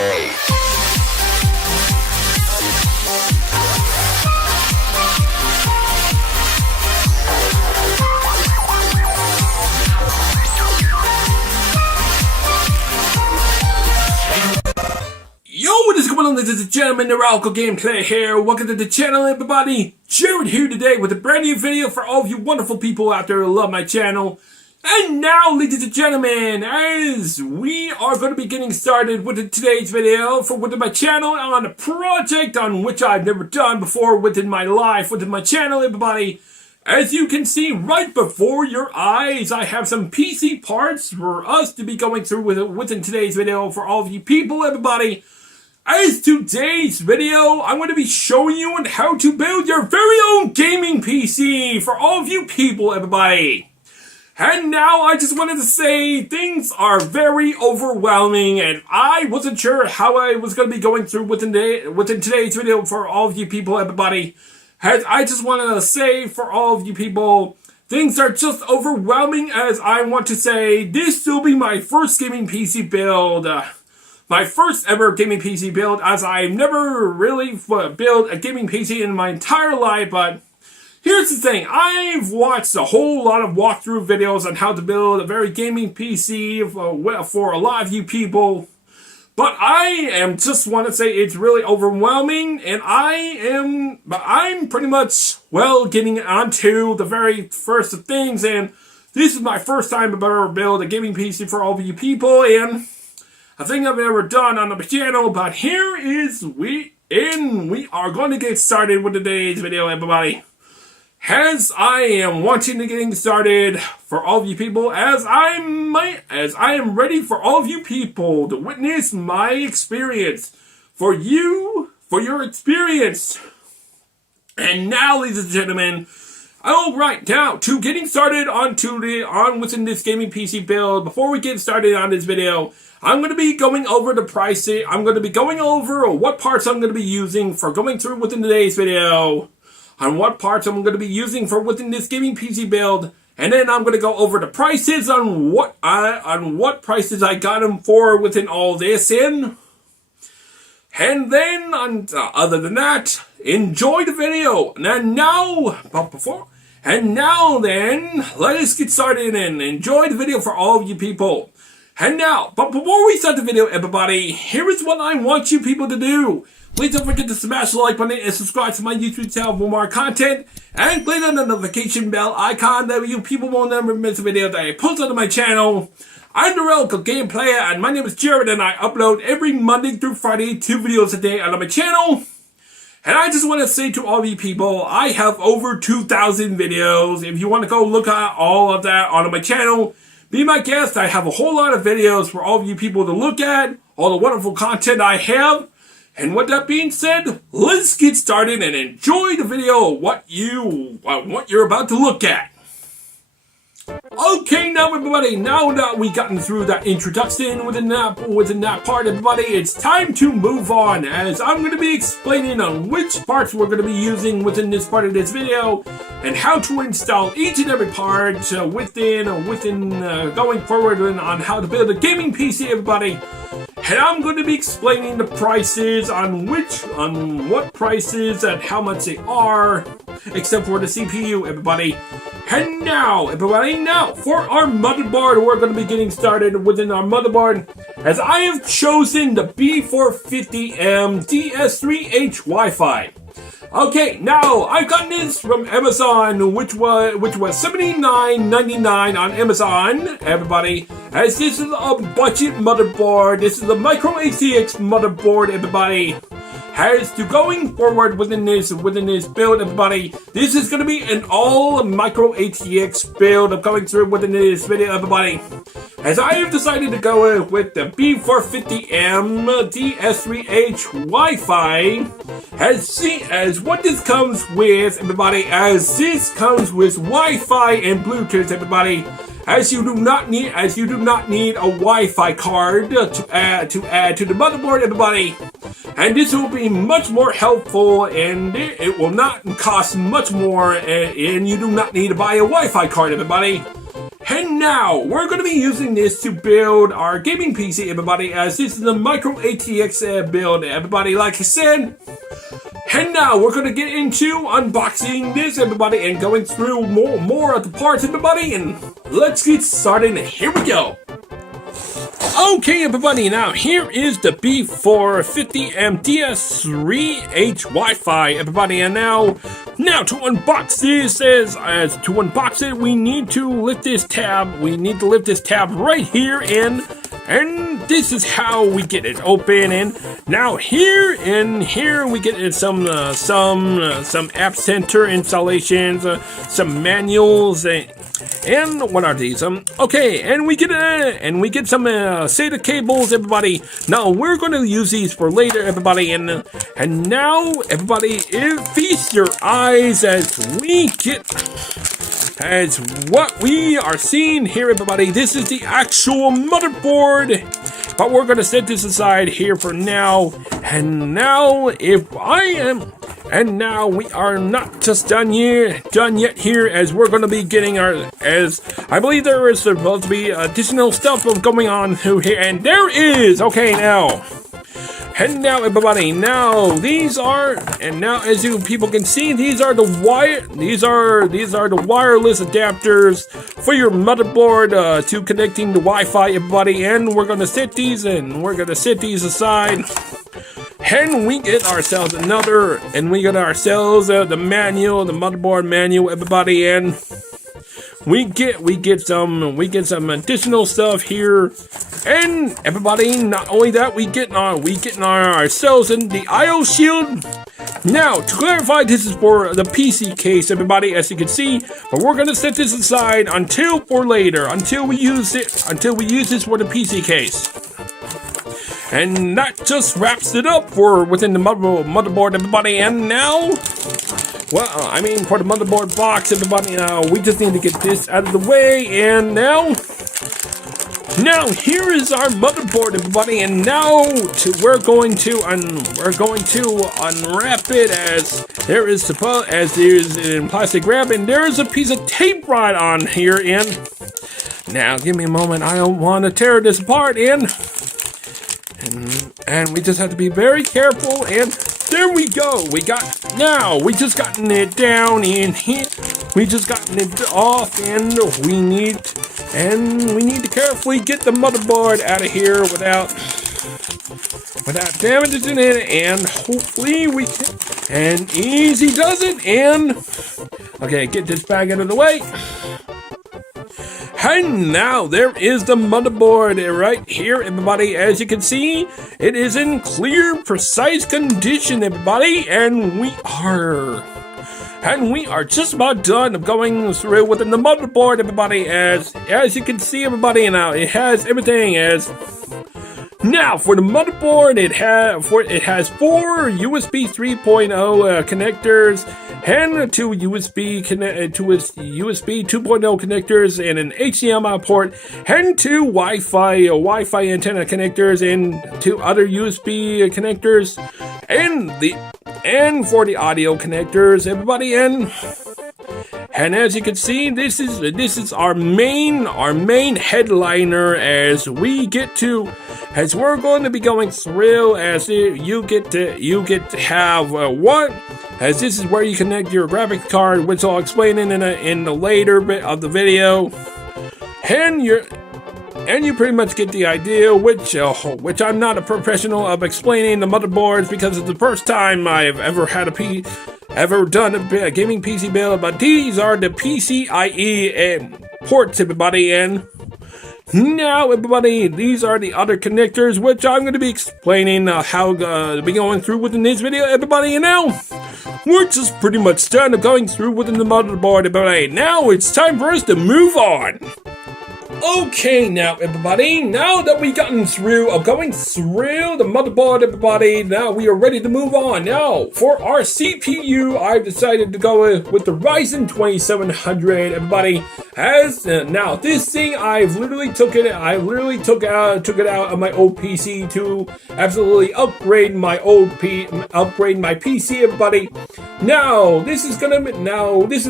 okay. Yo, what is going on, ladies and gentlemen? TheRadicalGamePlaya here. Welcome to the channel, everybody. Jared here today with a brand new video for all of you wonderful people out there who love my channel. And now, ladies and gentlemen, as we are going to be getting started with today's video within my channel on a project on which I've never done before within my life, within my channel, everybody. As you can see right before your eyes, I have some PC parts for us to be going through within today's video for all of you people, everybody. As today's video, I'm going to be showing you on how to build your very own gaming PC for all of you people, everybody. And now I just wanted to say things are very overwhelming and I wasn't sure how I was going to be going through within today's video for all of you people, everybody. As I just wanted to say for all of you people, things are just overwhelming as I want to say this will be my first gaming PC build. My first ever gaming PC build, as I've never really built a gaming PC in my entire life, but here's the thing, I've watched a whole lot of walkthrough videos on how to build a very gaming PC for a lot of you people, but I just want to say it's really overwhelming, and I'm pretty much, well, getting onto the very first of things, and this is my first time ever build a gaming PC for all of you people, and a thing I've ever done on the channel, but here is we are going to get started with today's video, everybody. As I am wanting to get started for all of you people, as I am ready for all of you people to witness my experience, for your experience. And now, ladies and gentlemen, alright, now to getting started within this gaming PC build. Before we get started on this video, I'm going to be going over the pricing. I'm going to be going over what parts I'm going to be using for going through within today's video, on what parts I'm going to be using for within this gaming PC build, and then I'm going to go over the prices on what prices I got them for within all this in. And then, other than that, enjoy the video. And now then, let us get started and enjoy the video for all of you people. And now, but before we start the video, everybody, here is what I want you people to do. Please don't forget to smash the like button and subscribe to my YouTube channel for more content. And click on the notification bell icon that you people will never miss a video that I post onto my channel. I'm TheRadicalGamePlaya, and my name is Jared, and I upload every Monday through Friday 2 videos a day on my channel. And I just want to say to all of you people, I have over 2,000 videos. If you want to go look at all of that on my channel, be my guest. I have a whole lot of videos for all of you people to look at, all the wonderful content I have. And with that being said, let's get started and enjoy the video of what you're about to look at. Okay, now everybody, now that we've gotten through that introduction within that part, everybody, it's time to move on, as I'm going to be explaining on which parts we're going to be using within this part of this video, and how to install each and every part going forward on how to build a gaming PC, everybody. And I'm going to be explaining the prices on what prices and how much they are, except for the CPU, everybody. And now, everybody, for our motherboard, we're going to be getting started within our motherboard, as I have chosen the B450M DS3H Wi-Fi. Okay, now I've gotten this from Amazon, which was $79.99 on Amazon, everybody. As this is a budget motherboard, this is a micro ATX motherboard, everybody. As to going forward within this build, everybody, this is going to be an all micro ATX build of going through within this video, everybody. As I have decided to go with the B450M DS3H Wi-Fi, as what this comes with, everybody, as this comes with Wi-Fi and Bluetooth, everybody. As you do not need a Wi-Fi card to add to the motherboard, everybody. And this will be much more helpful, and it will not cost much more, and you do not need to buy a Wi-Fi card, everybody. And now, we're going to be using this to build our gaming PC, everybody, as this is the Micro ATX build, everybody, like I said. And now, we're going to get into unboxing this, everybody, and going through more of the parts, everybody, and let's get started. Here we go. Okay, everybody, now here is the B450M DS3H Wi-Fi, everybody, and now to unbox this, as to unbox it, we need to lift this tab. We need to lift this tab right here, and this is how we get it open. And now here we get some App Center installations, some manuals, and what are these? Okay, and we get some SATA cables, everybody. Now we're going to use these for later, everybody. And now, everybody, feast your eyes as what we are seeing here, everybody. This is the actual motherboard, but we're going to set this aside here for now. And now, we are not just done yet here, as we're going to be getting as I believe there is supposed to be additional stuff going on here, and there is. Okay, now. And now, everybody, as you people can see, these are the wireless adapters for your motherboard to connecting the Wi-Fi, everybody. And we're gonna set these aside. And we get ourselves the manual, the motherboard manual, everybody, and we get some additional stuff here. And everybody, not only that, we getting ourselves in the IO shield. Now, to clarify, this is for the PC case, everybody, as you can see. But we're gonna set this aside until we use this for the PC case. And that just wraps it up for within the motherboard, everybody. And now, well, I mean, for the motherboard box, everybody, we just need to get this out of the way. And now here is our motherboard, everybody. And now we're going to unwrap it, as there's in plastic wrap, and there is a piece of tape right on here. And now, give me a moment. I don't want to tear this apart. And we just have to be very careful. And there we go. We just gotten it down in here. We just gotten it off, and we need to carefully get the motherboard out of here without damaging it. And hopefully we can. And easy does it. And okay, get this bag out of the way. And now, there is the motherboard right here, everybody. As you can see, it is in clear, precise condition, everybody. And we are just about done of going through within the motherboard, everybody. As you can see, everybody, now it has everything Now, for the motherboard, it has 4 USB 3.0 connectors, and 2 USB 2.0 connectors, and an HDMI port, and 2 Wi-Fi antenna connectors, and 2 other USB connectors, and for the audio connectors, everybody. And as you can see, this is our main headliner, as we're going to be going through, as you get to have what, as this is where you connect your graphics card, which I'll explain in the later bit of the video. And you pretty much get the idea, which I'm not a professional of explaining the motherboards, because it's the first time I've ever done a gaming PC build. But these are the PCIe ports, everybody. And now, everybody, these are the other connectors, which I'm going to be explaining how to be going through within this video, everybody. And now, we're just pretty much done of going through within the motherboard, everybody. Now, it's time for us to move on. Okay, now everybody, now that we've gotten through, going through the motherboard, everybody, now we are ready to move on. Now, for our CPU, I've decided to go with the Ryzen 2700, everybody. As now, this thing, I literally took it out of my old PC to absolutely upgrade my PC, everybody. Now, this is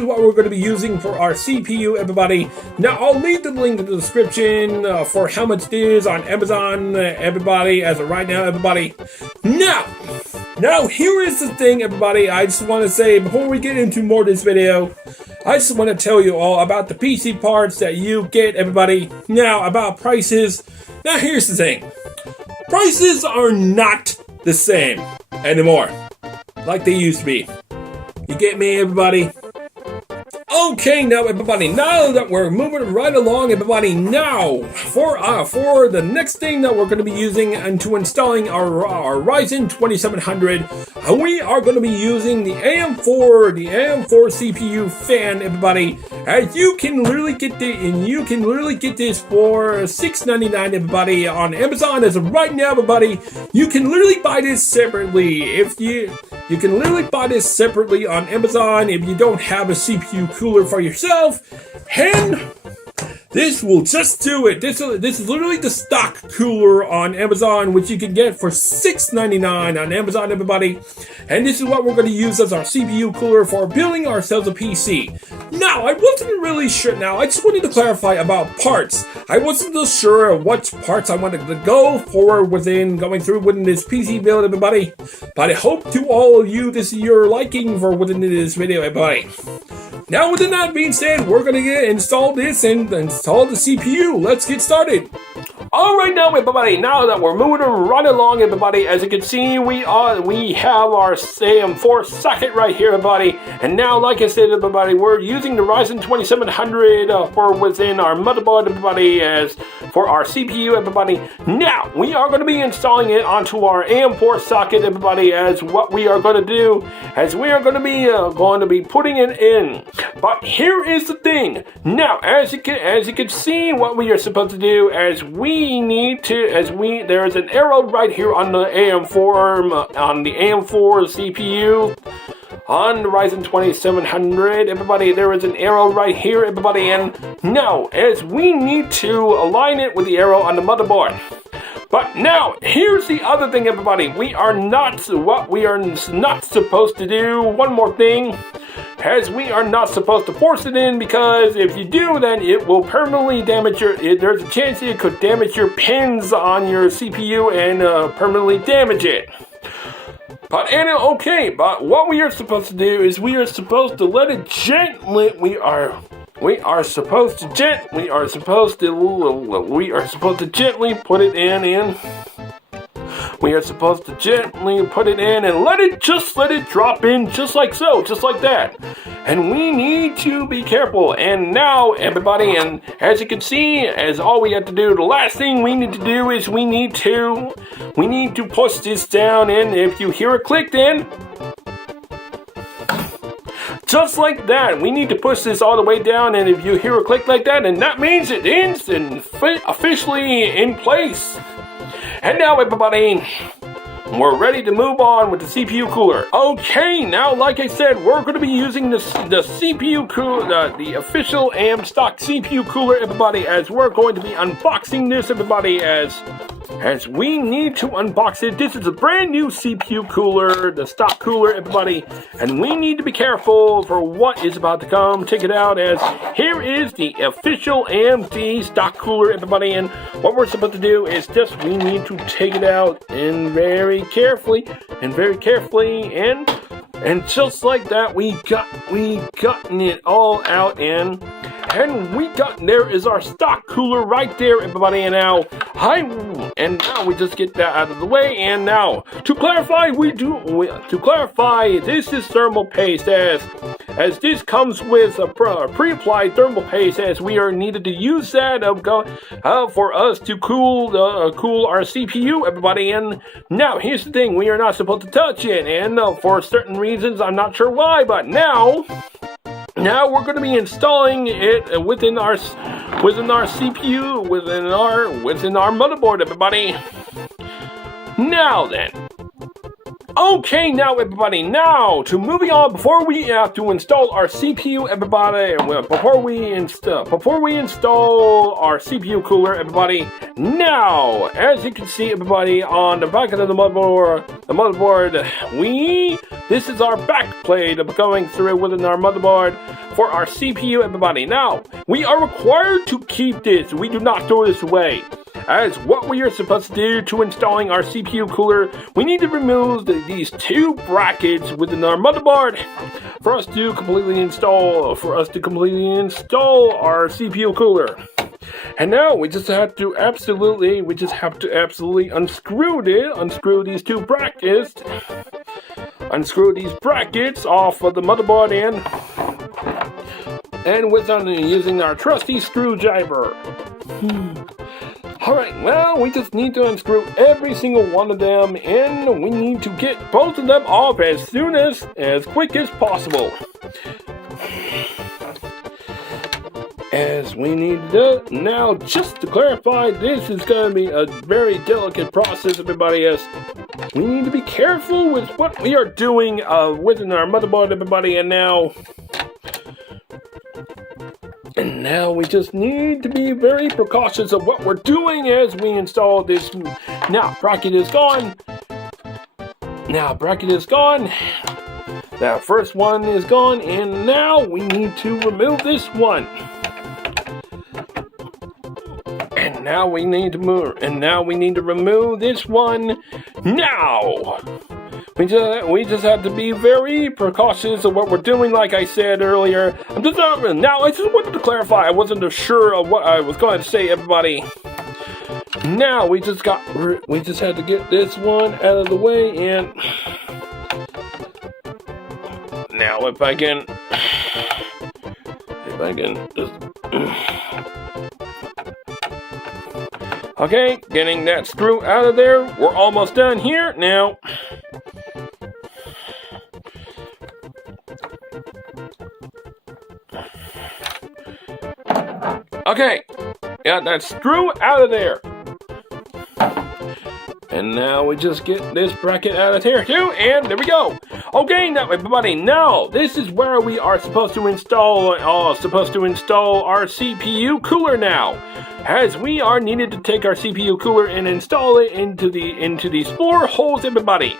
what we're gonna be using for our CPU, everybody. Now, I'll leave the link in the description for how much it is on Amazon, everybody, as of right now, everybody. Now, here is the thing, everybody. I just want to say, before we get into more of this video, I just want to tell you all about the PC parts that you get, everybody. Now, about prices. Now, here's the thing. Prices are not the same anymore, like they used to be. You get me, everybody? Okay, now everybody, now that we're moving right along, everybody, now for the next thing that we're going to be using and to installing our Ryzen 2700, we are going to be using the AM4 CPU fan, everybody. As you can literally get this for $6.99, everybody, on Amazon as of right now, everybody. You can literally buy this separately You can literally buy this separately on Amazon if you don't have a CPU cooler for yourself, and this will just do it. This is literally the stock cooler on Amazon, which you can get for $6.99 on Amazon, everybody. And this is what we're going to use as our CPU cooler for building ourselves a PC. Now, I wasn't really sure. Now, I just wanted to clarify about parts. I wasn't so sure what parts I wanted to go for going through within this PC build, everybody. But I hope to all of you this is your liking for within this video, everybody. Now, with that being said, we're going to install this and install the CPU. Let's get started. Alright now, everybody, now that we're moving right along, everybody, as you can see, we have our AM4 socket right here, everybody. And now, like I said, everybody, we're using the Ryzen 2700 for within our motherboard, everybody, as for our CPU, everybody. Now, we are going to be installing it onto our AM4 socket, everybody, as what we are going to do, as we are going to be putting it in. But here is the thing. Now, as you can see, what we are supposed to do, there is an arrow right here on the AM4 CPU on the Ryzen 2700, everybody. There is an arrow right here, everybody, and now as we need to align it with the arrow on the motherboard. But now, here's the other thing, everybody. We are not supposed to do one more thing, as we are not supposed to force it in, because if you do, then it will permanently damage there's a chance it could damage your pins on your CPU and permanently damage it. But but what we are supposed to do is we are supposed to let it gently, we are supposed to gently put it in. We are supposed to gently put it in and let it drop in just like so, just like that. And we need to be careful. And now, everybody, and as you can see, as all we have to do, the last thing we need to do is we need to push this down, and if you hear a click, then just like that, we need to push this all the way down, and if you hear a click like that, and that means it is officially in place. And now, everybody, we're ready to move on with the CPU cooler. Okay, now, like I said, we're going to be using the CPU cooler, the official AM stock CPU cooler, everybody, as we're going to be unboxing this, everybody, as we need to unbox it. This is a brand new CPU cooler, the stock cooler, everybody, and we need to be careful for what is about to come. Check it out, as here is the official AMD stock cooler, everybody, and what we're supposed to do is we need to take it out and very carefully, and just like that, we gotten it all out, and there is our stock cooler right there, everybody. And now we just get that out of the way. And now, to clarify, this is thermal paste, as this comes with a pre-applied thermal paste, as we are needed to use that for us to cool our CPU, everybody. And now, here's the thing: we are not supposed to touch it, and for certain reasons, I'm not sure why, but now Now we're going to be installing it within our CPU, within our motherboard, everybody. Now then. Okay, now everybody, now to moving on, before we have to install our CPU, everybody, before we install our CPU cooler, everybody, now, as you can see, everybody, on the back of the motherboard, this is our back plate going through within our motherboard for our CPU, everybody. Now, we are required to keep this. We do not throw this away. As what we are supposed to do to installing our CPU cooler, we need to remove these two brackets within our motherboard for us to completely install our CPU cooler. And now we just have to absolutely unscrew these two brackets, unscrew these brackets off of the motherboard and using our trusty screwdriver. Alright, well, we just need to unscrew every single one of them, and we need to get both of them off as quick as possible. As we need to, now just to clarify, this is going to be a very delicate process, everybody, as we need to be careful with what we are doing within our motherboard, everybody, and now we just need to be very precautious of what we're doing as we install this. Now, bracket is gone. Now, first one is gone, and now we need to remove this one. And now we need to remove this one. Now, we just have to be very precautious of what we're doing, like I said earlier. Now, I just wanted to clarify, I wasn't sure of what I was going to say, everybody. Now, we just had to get this one out of the way, and now if I can just... Okay, getting that screw out of there. We're almost done here. Now, okay, got that screw out of there. And now we just get this bracket out of here too, and there we go. Okay, now everybody, now this is where we are supposed to install our CPU cooler now. As we are needed to take our CPU cooler and install it into these 4 holes, everybody.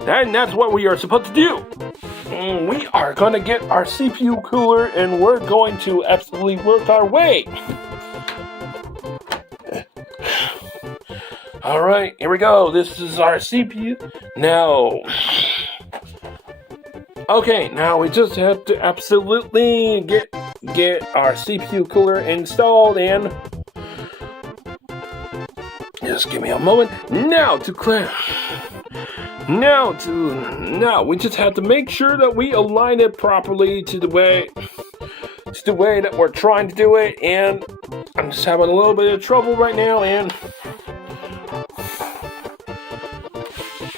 And that's what we are supposed to do. We are going to get our CPU cooler, and we're going to absolutely work our way. Alright, here we go. This is our CPU. Now, okay, now we just have to absolutely get our CPU cooler installed, and just give me a moment. Now we just have to make sure that we align it properly to the way that we're trying to do it, and I'm just having a little bit of trouble right now, and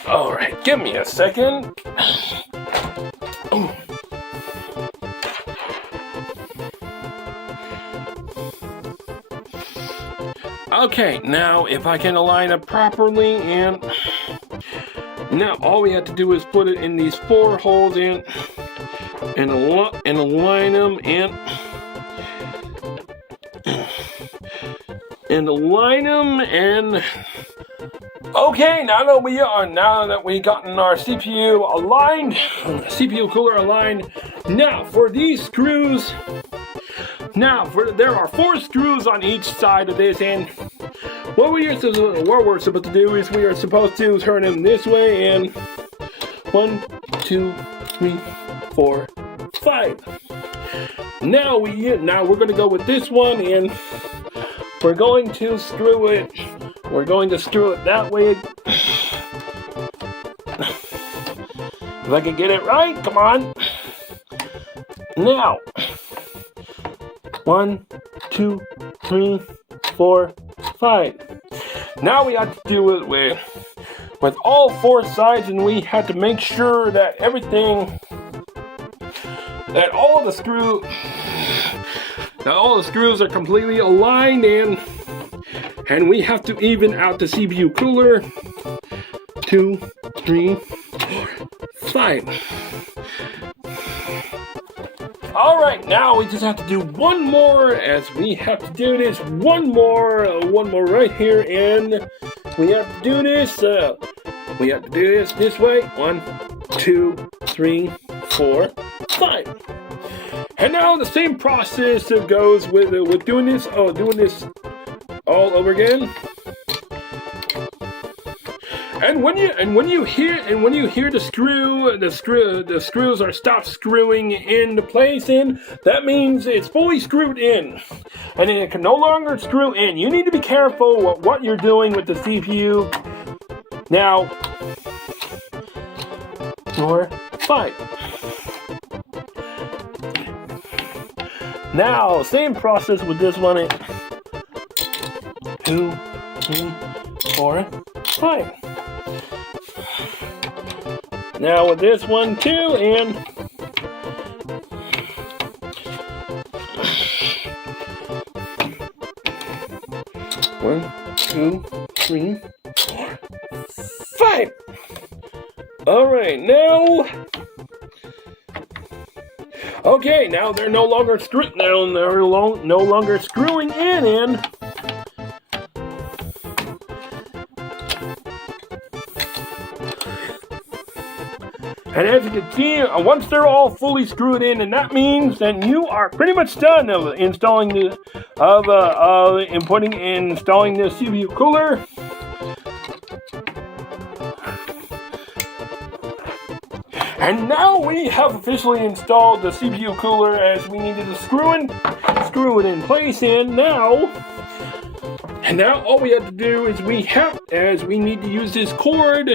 alright, give me a second. Okay, now if I can align it properly, and now all we have to do is put it in these 4 holes and align them and okay, now that we gotten our CPU aligned, CPU cooler aligned. Now for these screws, there are 4 screws on each side of this, and what we're supposed to do is we are supposed to turn them this way, and 1, 2, 3, 4, 5. Now we're going to go with this one, and we're going to screw it. We're going to screw it that way. If I can get it right, come on. Now, 1, 2, 3, 4, 5. Now we have to do it with all 4 sides, and we have to make sure that everything that all the screws are completely aligned, and we have to even out the CPU cooler. 2, 3, 4, 5. Alright, now we just have to do one more, as we have to do this one more right here, and we have to do this this way. 1, 2, 3, 4, 5. And now the same process goes with doing this all over again. And when you hear the screws are stopped screwing into place, that means it's fully screwed in, and it can no longer screw in. You need to be careful with what you're doing with the CPU. Now, 4, 5. Now, same process with this one. 2, 3, 4, 5. Now with this one too, and 1, 2, 3, 4, 5. All right, now. Okay, now they're no longer screwing in. And as you can see, once they're all fully screwed in, and that means that you are pretty much done of installing the CPU cooler. And now we have officially installed the CPU cooler, as we needed to screw it in place. And now all we have to do is we need to use this cord,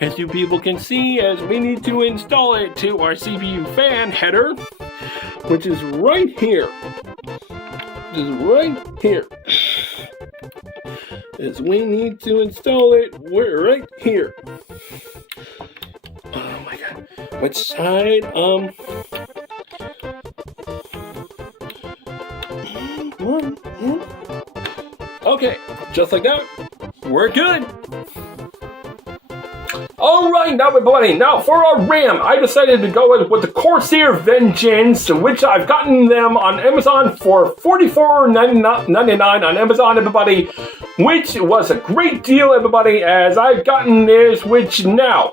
as you people can see, as we need to install it to our CPU fan header, which is right here. As we need to install it, we're right here. Oh my god. Which side? Okay, just like that. We're good. Alright, now everybody, now for our RAM, I decided to go with the Corsair Vengeance, which I've gotten them on Amazon for $44.99 on Amazon, everybody, which was a great deal, everybody, as I've gotten this, which now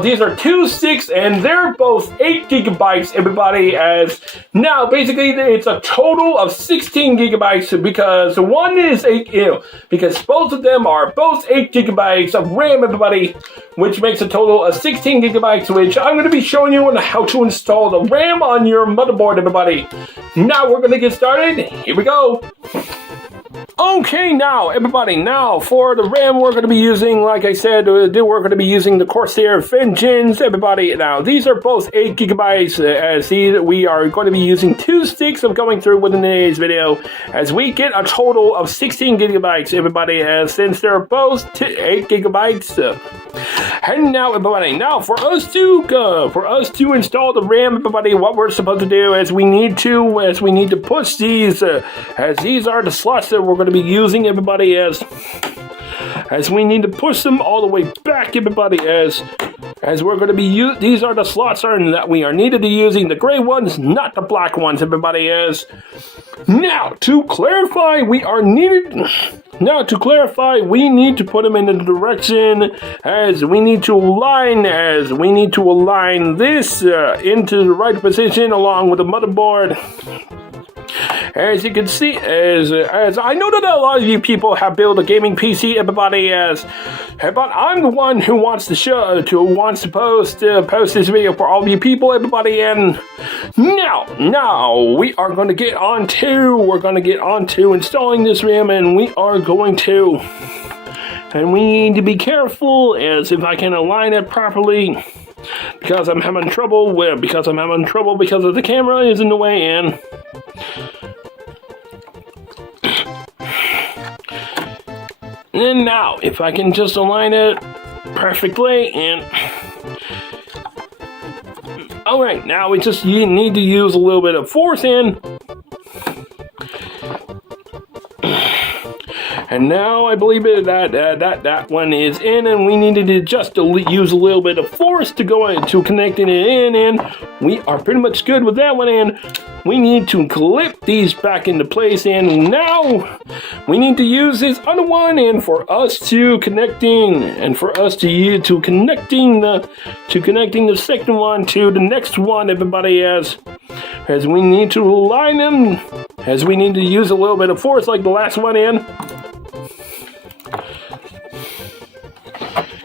these are 2 sticks, and they're both 8 gigabytes, everybody, as now basically it's a total of 16 gigabytes, because one is 8, because both of them are both 8 gigabytes of RAM, everybody, which makes a total of 16 gigabytes, which I'm going to be showing you on how to install the RAM on your motherboard, everybody. Now we're going to get started. Here we go. Okay, now, everybody, now for the RAM we're going to be using, like I said, we're going to be using the Corsair Vengeance, everybody. Now, these are both 8 gigabytes, as we are going to be using 2 sticks of going through within today's video, as we get a total of 16 gigabytes, everybody, since they're both 8 gigabytes. And now, everybody, now for us to install the RAM, everybody, what we're supposed to do is we need to push these, as these are the slots that we're going to be using, everybody, as we need to push them all the way back, everybody, as we're going to be these are the slots that we are needed to using, the gray ones, not the black ones, everybody, as now to clarify, we need to put them in the direction, as we need to align this into the right position along with the motherboard. As you can see, as I know that a lot of you people have built a gaming PC, everybody, but I'm the one who wants to post this video for all of you people, everybody, and now we are going to get on to installing this RAM, and we need to be careful, as if I can align it properly, because I'm having trouble because of the camera is in the way, and now, if I can just align it perfectly, and Alright, now we just need to use a little bit of force in. And now I believe that one is in, and we needed to just use a little bit of force to go into connecting it in, and we are pretty much good with that one. And we need to clip these back into place, and now we need to use this other one, and for us to connecting the second one to the next one, everybody, as we need to align them, as we need to use a little bit of force like the last one in.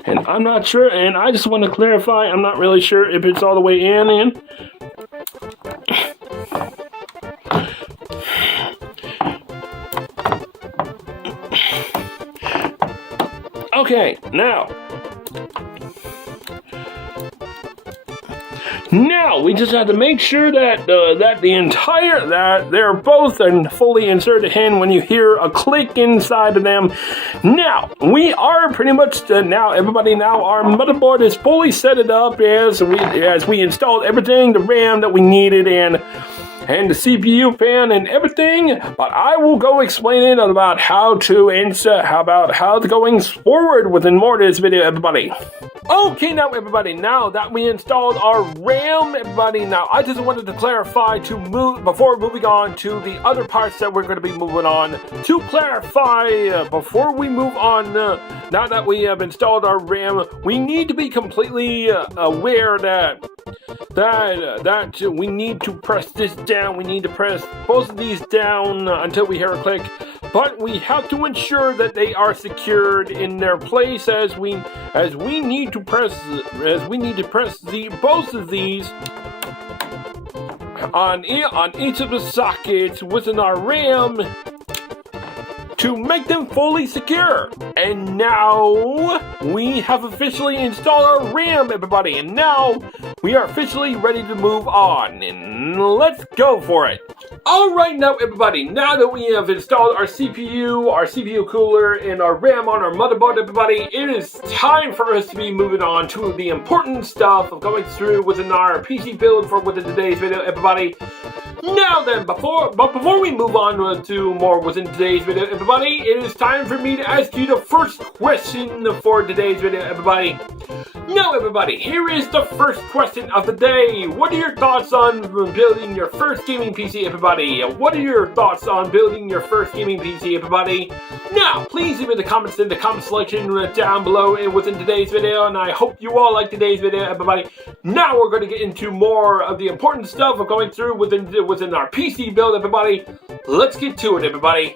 And I'm not sure, and I just want to clarify, I'm not really sure if it's all the way in. Okay, now we just have to make sure that they're both fully inserted in when you hear a click inside of them. Now we are pretty much our motherboard is fully set it up as we installed everything, the RAM that we needed, and the CPU fan and everything, but I will go explaining about how to going forward within more of this video, everybody. Okay, now everybody, now that we installed our RAM, everybody, now I just wanted to clarify before moving on to the other parts that we're going to be moving on. To clarify, before we move on, now that we have installed our RAM, we need to be completely aware that we need to press this down. We need to press both of these down until we hear a click. But we have to ensure that they are secured in their place as we need to press both of these on each of the sockets within our RAM to make them fully secure. And now we have officially installed our RAM, everybody, and now we are officially ready to move on, and let's go for it. Alright, now everybody, now that we have installed our CPU cooler, and our RAM on our motherboard, everybody, it is time for us to be moving on to the important stuff of going through within our PC build for within today's video, everybody. Now then, before we move on to more within today's video, everybody, it is time for me to ask you the first question for today's video, everybody. Now, everybody, here is the first question of the day. What are your thoughts on building your first gaming PC, everybody? What are your thoughts on building your first gaming PC, everybody? Now, please leave in the comments in the comment section down below and within today's video, and I hope you all like today's video, everybody. Now we're going to get into more of the important stuff of going through within our PC build, everybody. Let's get to it, everybody.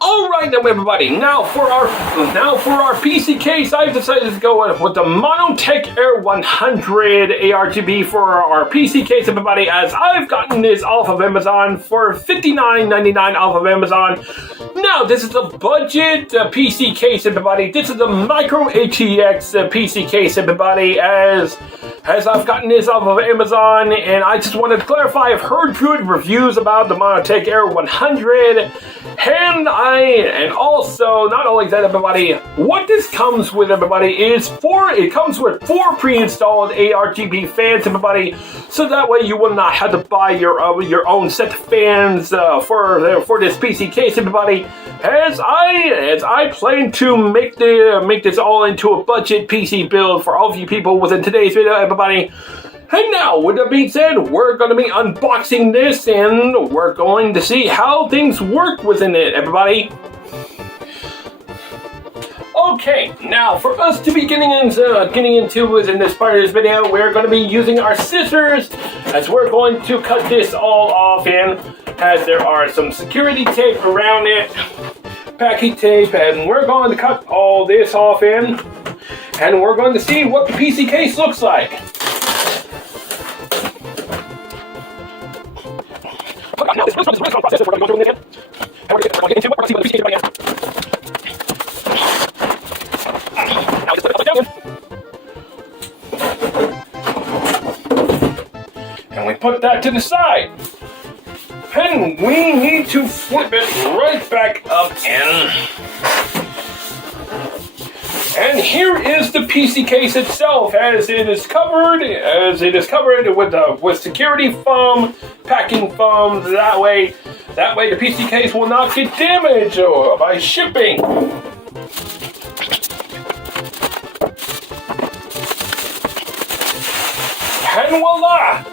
Alright then, everybody, now for our PC case, I've decided to go with the Monotech Air 100 ARGB for our PC case, everybody, as I've gotten this off of Amazon for $59.99 off of Amazon. Now, this is a budget PC case, everybody. This is a Micro ATX PC case, everybody, as I've gotten this off of Amazon, and I just wanted to clarify, I've heard good reviews about the Monotech Air 100, and also, not only that, everybody, what this comes with, everybody, is it comes with 4 pre-installed ARGB fans, everybody, so that way you will not have to buy your own set of fans for this PC case, everybody, as I plan to make this all into a budget PC build for all of you people within today's video, everybody. And now, with that being said, we're going to be unboxing this, and we're going to see how things work within it, everybody. Okay, now for us to be getting into within this part of this video, we're going to be using our scissors, as we're going to cut this all off in, as there are some security tape around it, packing tape, and we're going to cut all this off in, and we're going to see what the PC case looks like. Now, this is the process we're going to go through in and we're going to get into it. We're going to see what the PC case right now. Now, just put it down. And we put that to the side. And we need to flip it right back up in. And here is the PC case itself, as it is covered with security foam, packing foam. That way the PC case will not get damaged by shipping. And voila!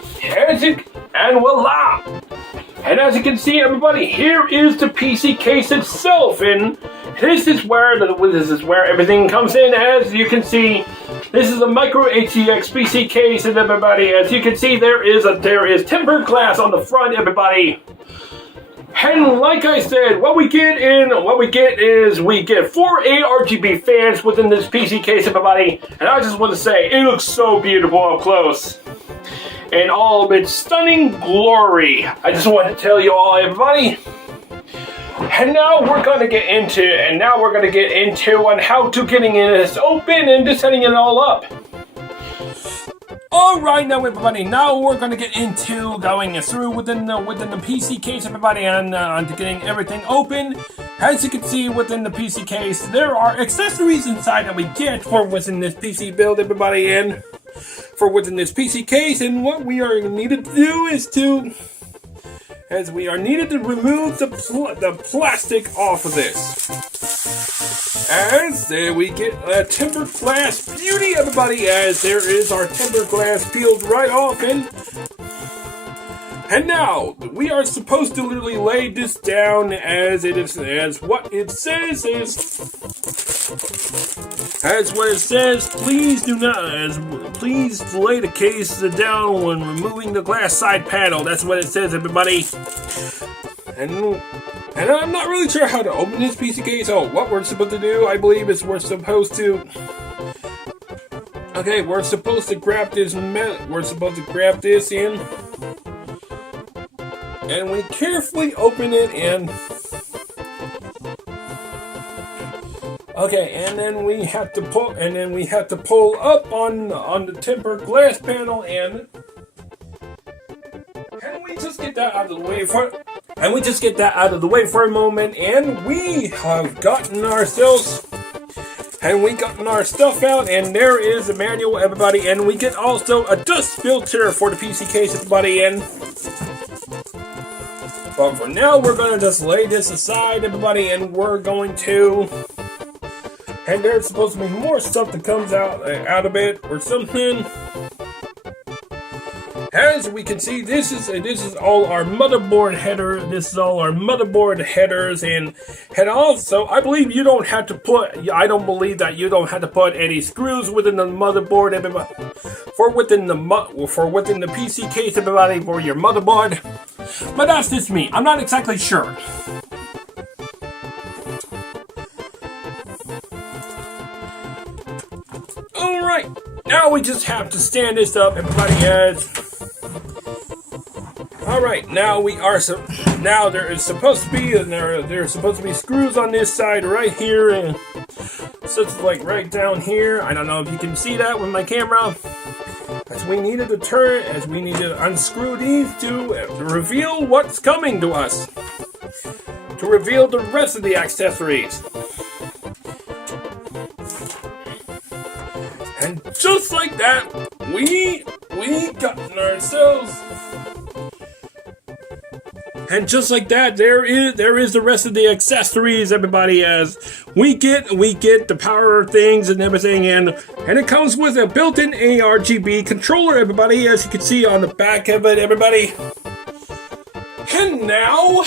And as you can see, everybody, here is the PC case itself, and this is where everything comes in. As you can see, this is a micro ATX PC case, and everybody, as you can see, there is tempered glass on the front, everybody. And like I said, what we get is we get 4 RGB fans within this PC case, everybody. And I just want to say, it looks so beautiful up close. In all of its stunning glory. I just want to tell you all, everybody. And now we're going to get into on how to getting this open and just setting it all up. Alright now everybody, now we're going to get into going through within the PC case, everybody, and to getting everything open. As you can see within the PC case, there are accessories inside that we get for within this PC build, everybody, and for within this PC case. And what we are needed to do is to remove the plastic off of this. As we get a tempered glass beauty, everybody, as there is our tempered glass peeled right off, and now we are supposed to literally lay this down as what it says. Please lay the case down when removing the glass side panel. That's what it says, everybody. And I'm not really sure how to open this PC case. Oh, what we're supposed to do, I believe, is we're supposed to grab this in, and we carefully open it, and then we have to pull up on the tempered glass panel, and we just get that out of the way for a moment, and we have gotten our stuff out, and there is a manual, everybody, and we get also a dust filter for the PC case, everybody, but for now, we're going to just lay this aside, everybody, and and there's supposed to be more stuff that comes out of it or something. As we can see, this is all our motherboard header. This is all our motherboard headers, and also I believe you don't have to put. I don't believe that you don't have to put any screws within the motherboard, everybody, for within the PC case, everybody, for your motherboard. But that's just me. I'm not exactly sure. All right, now we just have to stand this up, everybody. All right, now there's supposed to be screws on this side right here, and such like right down here. I don't know if you can see that with my camera. As we needed to unscrew these to reveal what's coming to us, to reveal the rest of the accessories. And just like that, we gotten ourselves. And just like that, there is the rest of the accessories, everybody. As we get the power things and everything, and it comes with a built-in ARGB controller, everybody, as you can see on the back of it, everybody. And now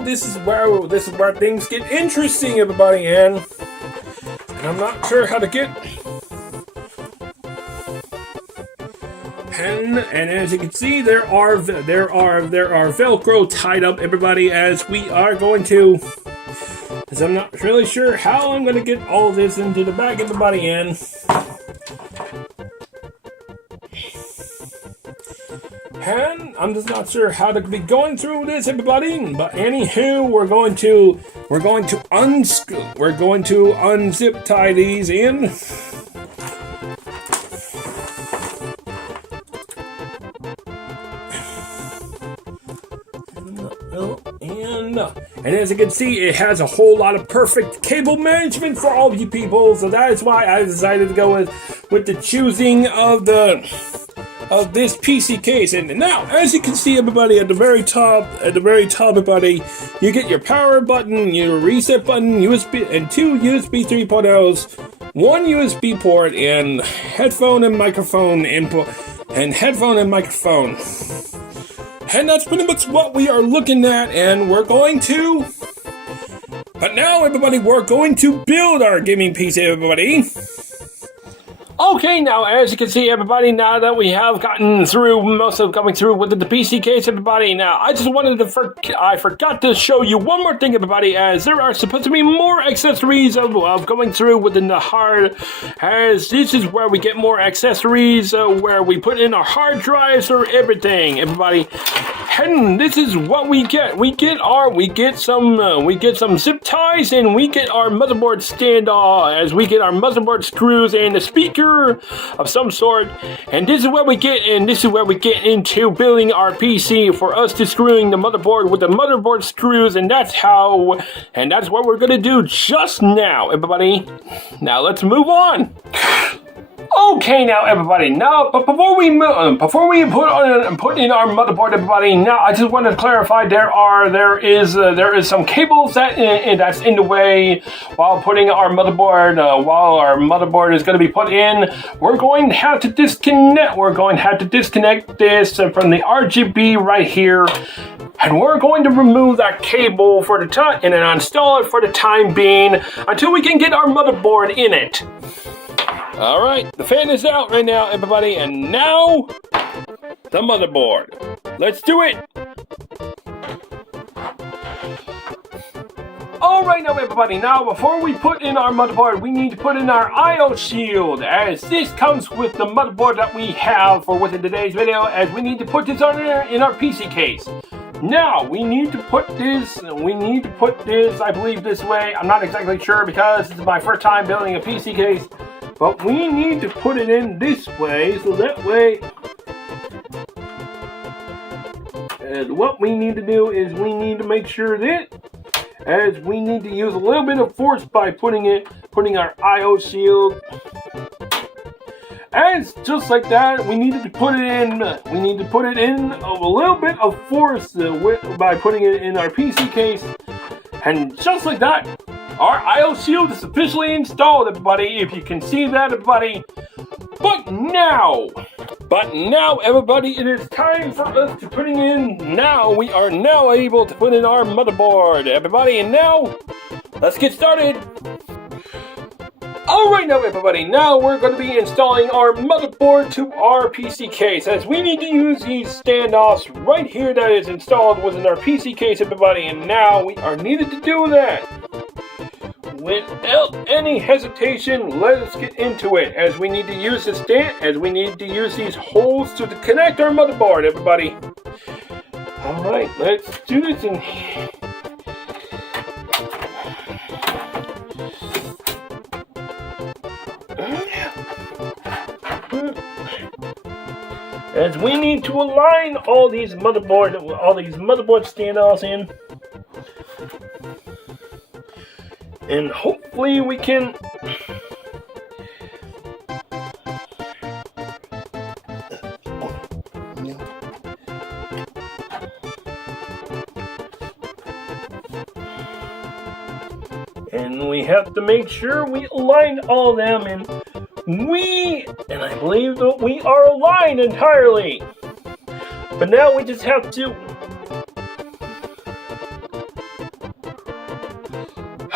this is where things get interesting, everybody, and I'm not sure how to get. And as you can see, there are Velcro tied up, everybody, as I'm not really sure how I'm going to get all this into the back of the body end. And I'm just not sure how to be going through this, everybody. But anywho, we're going to unzip tie these in. And And as you can see, it has a whole lot of perfect cable management for all of you people. So that is why I decided to go with the choosing of this PC case. And now, as you can see, everybody, at the very top, everybody, you get your power button, your reset button, USB, and 2 USB 3.0s, 1 USB port, and headphone and microphone input, and headphone and microphone. And that's pretty much what we are looking at, and we're going to... But now, everybody, we're going to build our gaming PC, everybody. Okay, now, as you can see, everybody, now that we have gotten through, most of going through with the PC case, everybody, now, I just wanted to, I forgot to show you one more thing, everybody, as there are supposed to be more accessories of going through within the hard, as this is where we get more accessories, where we put in our hard drives or everything, everybody. And this is what we get. We get some zip ties, and we get our motherboard standoff, as we get our motherboard screws and the speaker of some sort. And this is where we get into building our PC for us to screwing the motherboard with the motherboard screws, and that's what we're gonna do just now, everybody. Now let's move on. Okay, now everybody. Now, but before we put in our motherboard, everybody. Now, I just want to clarify there is some cables that's in the way while putting our motherboard. While our motherboard is going to be put in, we're going to have to disconnect. We're going to have to disconnect this from the RGB right here, and we're going to remove that cable for the time and then install it for the time being until we can get our motherboard in it. Alright, the fan is out right now, everybody, and now, the motherboard. Let's do it! Alright now, everybody, now before we put in our motherboard, we need to put in our I/O shield, as this comes with the motherboard that we have for within today's video, as we need to put this on in our PC case. Now, we need to put this, I believe, this way. I'm not exactly sure because this is my first time building a PC case. But we need to put it in this way, so that way, and what we need to do is we need to make sure that, as we need to use a little bit of force by putting our I/O shield, and just like that, we needed to put it in a little bit of force by putting it in our PC case, and just like that, our I/O shield is officially installed, everybody, if you can see that, everybody. But now, everybody, it is time for us to putting in, we are now able to put in our motherboard, everybody, and now, let's get started. Alright now, everybody, now we're going to be installing our motherboard to our PC case, as we need to use these standoffs right here that is installed within our PC case, everybody, and now we are needed to do that. Without any hesitation, let us get into it, as we need to use the these holes to connect our motherboard, everybody. Alright, let's do this in here. As we need to align all these motherboard standoffs in. And hopefully we can and we have to make sure we align all of them, and I believe that we are aligned entirely. But now we just have to.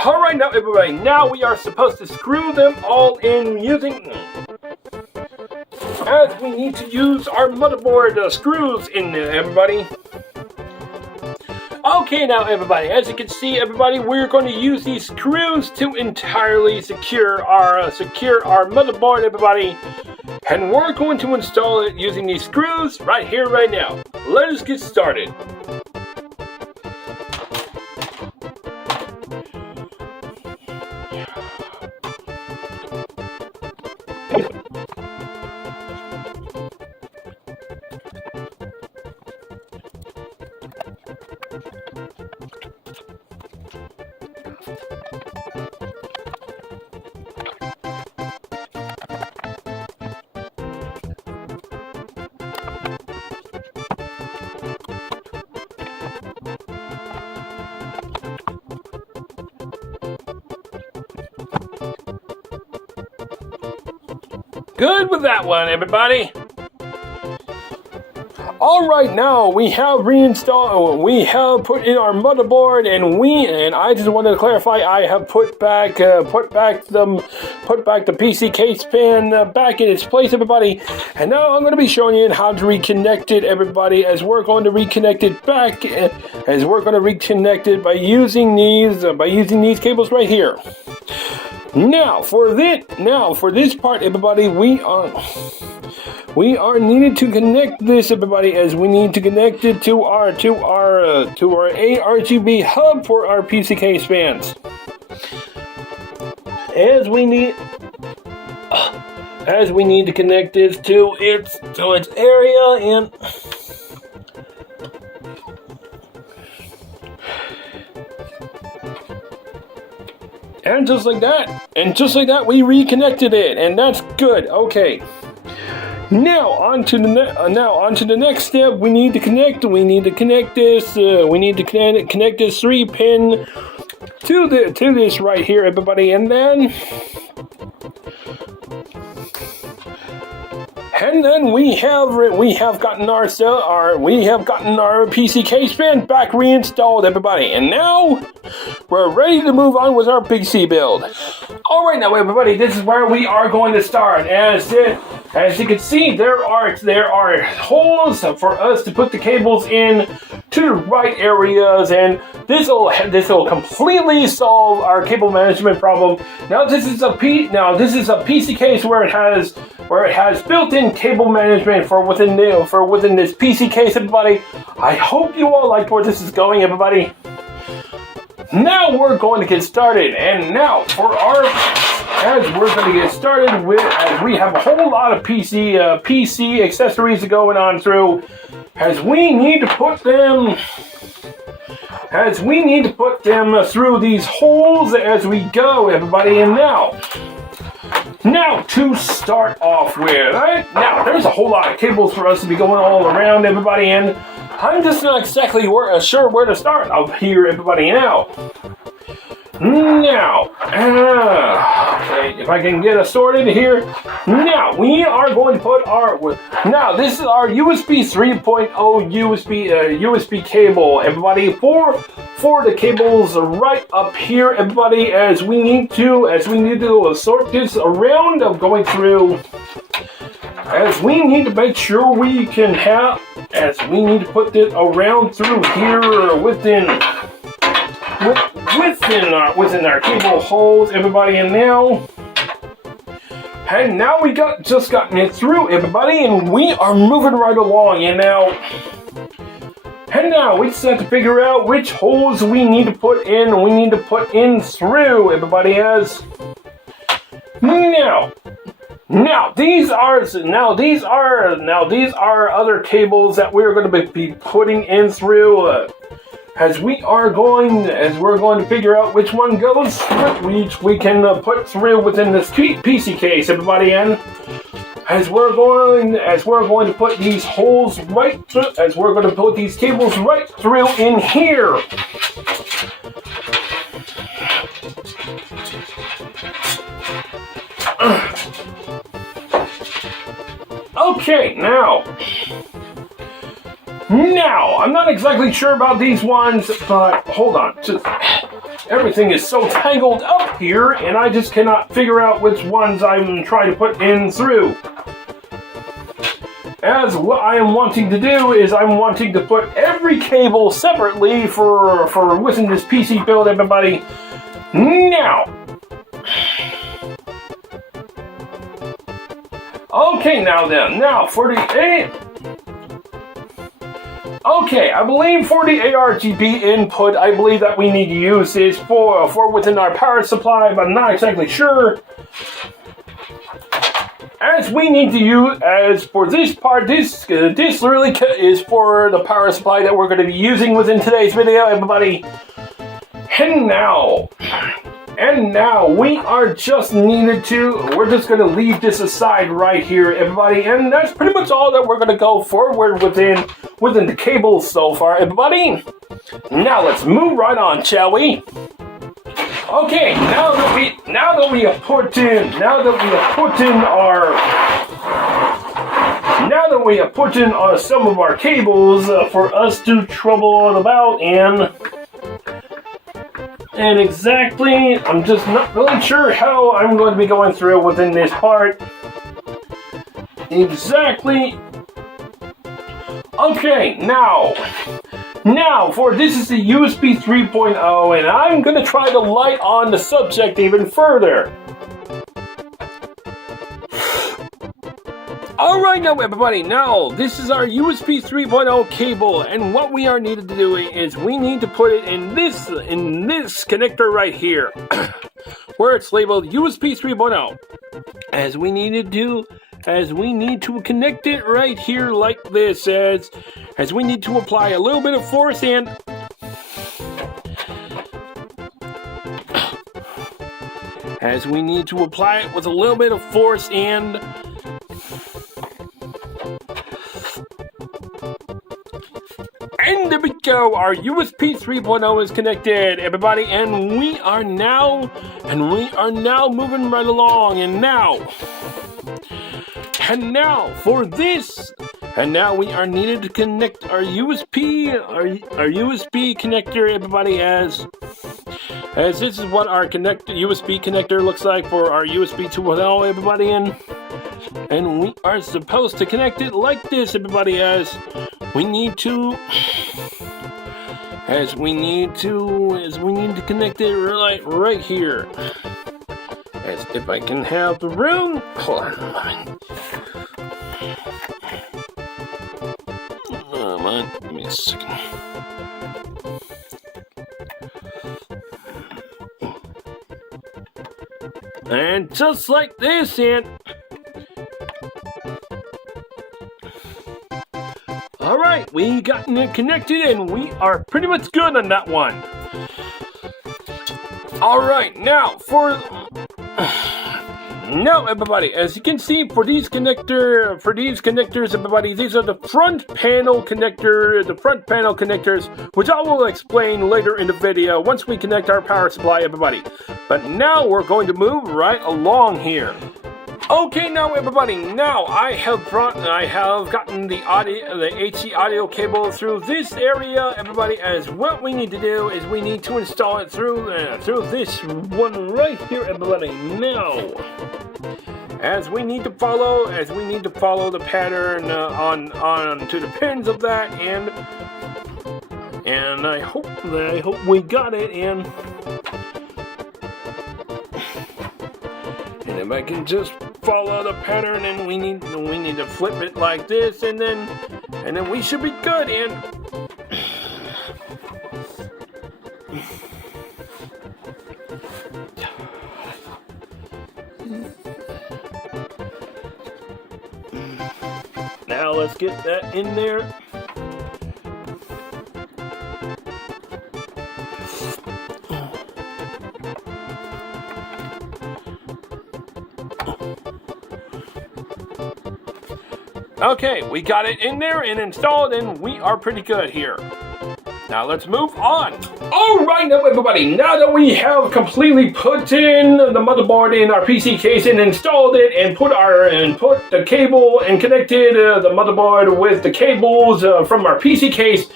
Alright now, everybody, now we are supposed to screw them all in using, as we need to use our motherboard screws in there, everybody. Okay now, everybody, as you can see, everybody, we're going to use these screws to entirely secure our motherboard, everybody. And we're going to install it using these screws right here, right now. Let us get started. good with that one, everybody. All right, now we have reinstalled. We have put in our motherboard, and I just wanted to clarify. I have put back the PC case fan back in its place, everybody. And now I'm going to be showing you how to reconnect it, everybody. As we're going to reconnect it back, by using these cables right here. Now for this part, everybody, we are needed to connect this, everybody, as we need to connect it to our ARGB hub for our PC case fans. As we need to connect this to its area and just like that, we reconnected it, and that's good. Okay. Now on to the next step. We need to connect this 3-pin to this right here, everybody, and then we have gotten our PC case fan back reinstalled, everybody, and now we're ready to move on with our PC build. All right, now everybody, this is where we are going to start. As you can see, there are holes for us to put the cables in to the right areas, and this will completely solve our cable management problem. Now this is a PC case where it has built-in cable management for within this PC case, everybody. I hope you all like where this is going, everybody. Now we're going to get started, and now as we have a whole lot of PC accessories going on through, as we need to put them through these holes as we go, everybody. And now to start off with, now there's a whole lot of cables for us to be going all around, everybody, and I'm just not exactly sure where to start up here, everybody. Okay, if I can get us sorted here. Now we are going to put this is our USB 3.0 USB cable, everybody, for the cables right up here, everybody, as we need to sort this around of going through, as we need to make sure we need to put this around through here within our cable holes, everybody. And now we just gotten it through, everybody, and we are moving right along. And now we just have to figure out which holes we need to put in. Through, everybody. Now these are other cables that we're going to be putting in through. As we're going to figure out which one goes, which we can put through within this PC case, everybody. And as we're going to put these holes right through, as we're going to put these cables right through in here. Okay, now, I'm not exactly sure about these ones, but hold on. Everything is so tangled up here, and I just cannot figure out which ones I'm trying to put in through. As what I am wanting to do is I'm wanting to put every cable separately for within this PC build, everybody. Now. Okay, now for the Okay, I believe for the ARGB input, I believe that we need to use this for within our power supply, but I'm not exactly sure. As we need to use, as for this part, this really is for the power supply that we're going to be using within today's video, everybody. And now we are just we're just going to leave this aside right here, everybody, and that's pretty much all that we're going to go forward within the cables so far, everybody. Now let's move right on, shall we? Okay, now that we have put in some of our cables for us to trouble on about and exactly, I'm just not really sure how I'm going to be going through within this part. Exactly. Okay, now for this is the USB 3.0, and I'm going to try to light on the subject even further. Alright now everybody, now this is our USB 3.0 cable, and what we are needed to do is we need to put it in this connector right here, where it's labeled USB 3.0, as we need to connect it right here like this, as we need to apply a little bit of force and as we need to apply it with a little bit of force and there we go, our USB 3.0 is connected, everybody, and we are now moving right along, and now for this, and now we are needed to connect our USB connector, everybody, as this is what our USB connector looks like for our USB 2.0, everybody, and we are supposed to connect it like this, everybody, as we need to connect it right here. As if I can have the room. Hold on a moment. Give me a second. And just like this, and alright, we got it connected and we are pretty much good on that one. Alright, now everybody, as you can see, for these connectors, everybody, these are the front panel connectors, which I will explain later in the video once we connect our power supply, everybody. But now we're going to move right along here. Okay, now everybody, now I have gotten the HC audio cable through this area, everybody, as what we need to do is we need to install it through this one right here, everybody. Now, as we need to follow the pattern on to the pins of that, and I hope we got it, and if I can just follow the pattern, and we need to flip it like this, and then we should be good. And now let's get that in there. Okay, we got it in there and installed, and we are pretty good here. Now let's move on. Alright now everybody, now that we have completely put in the motherboard in our PC case and installed it and put the cable and connected the motherboard with the cables from our PC case,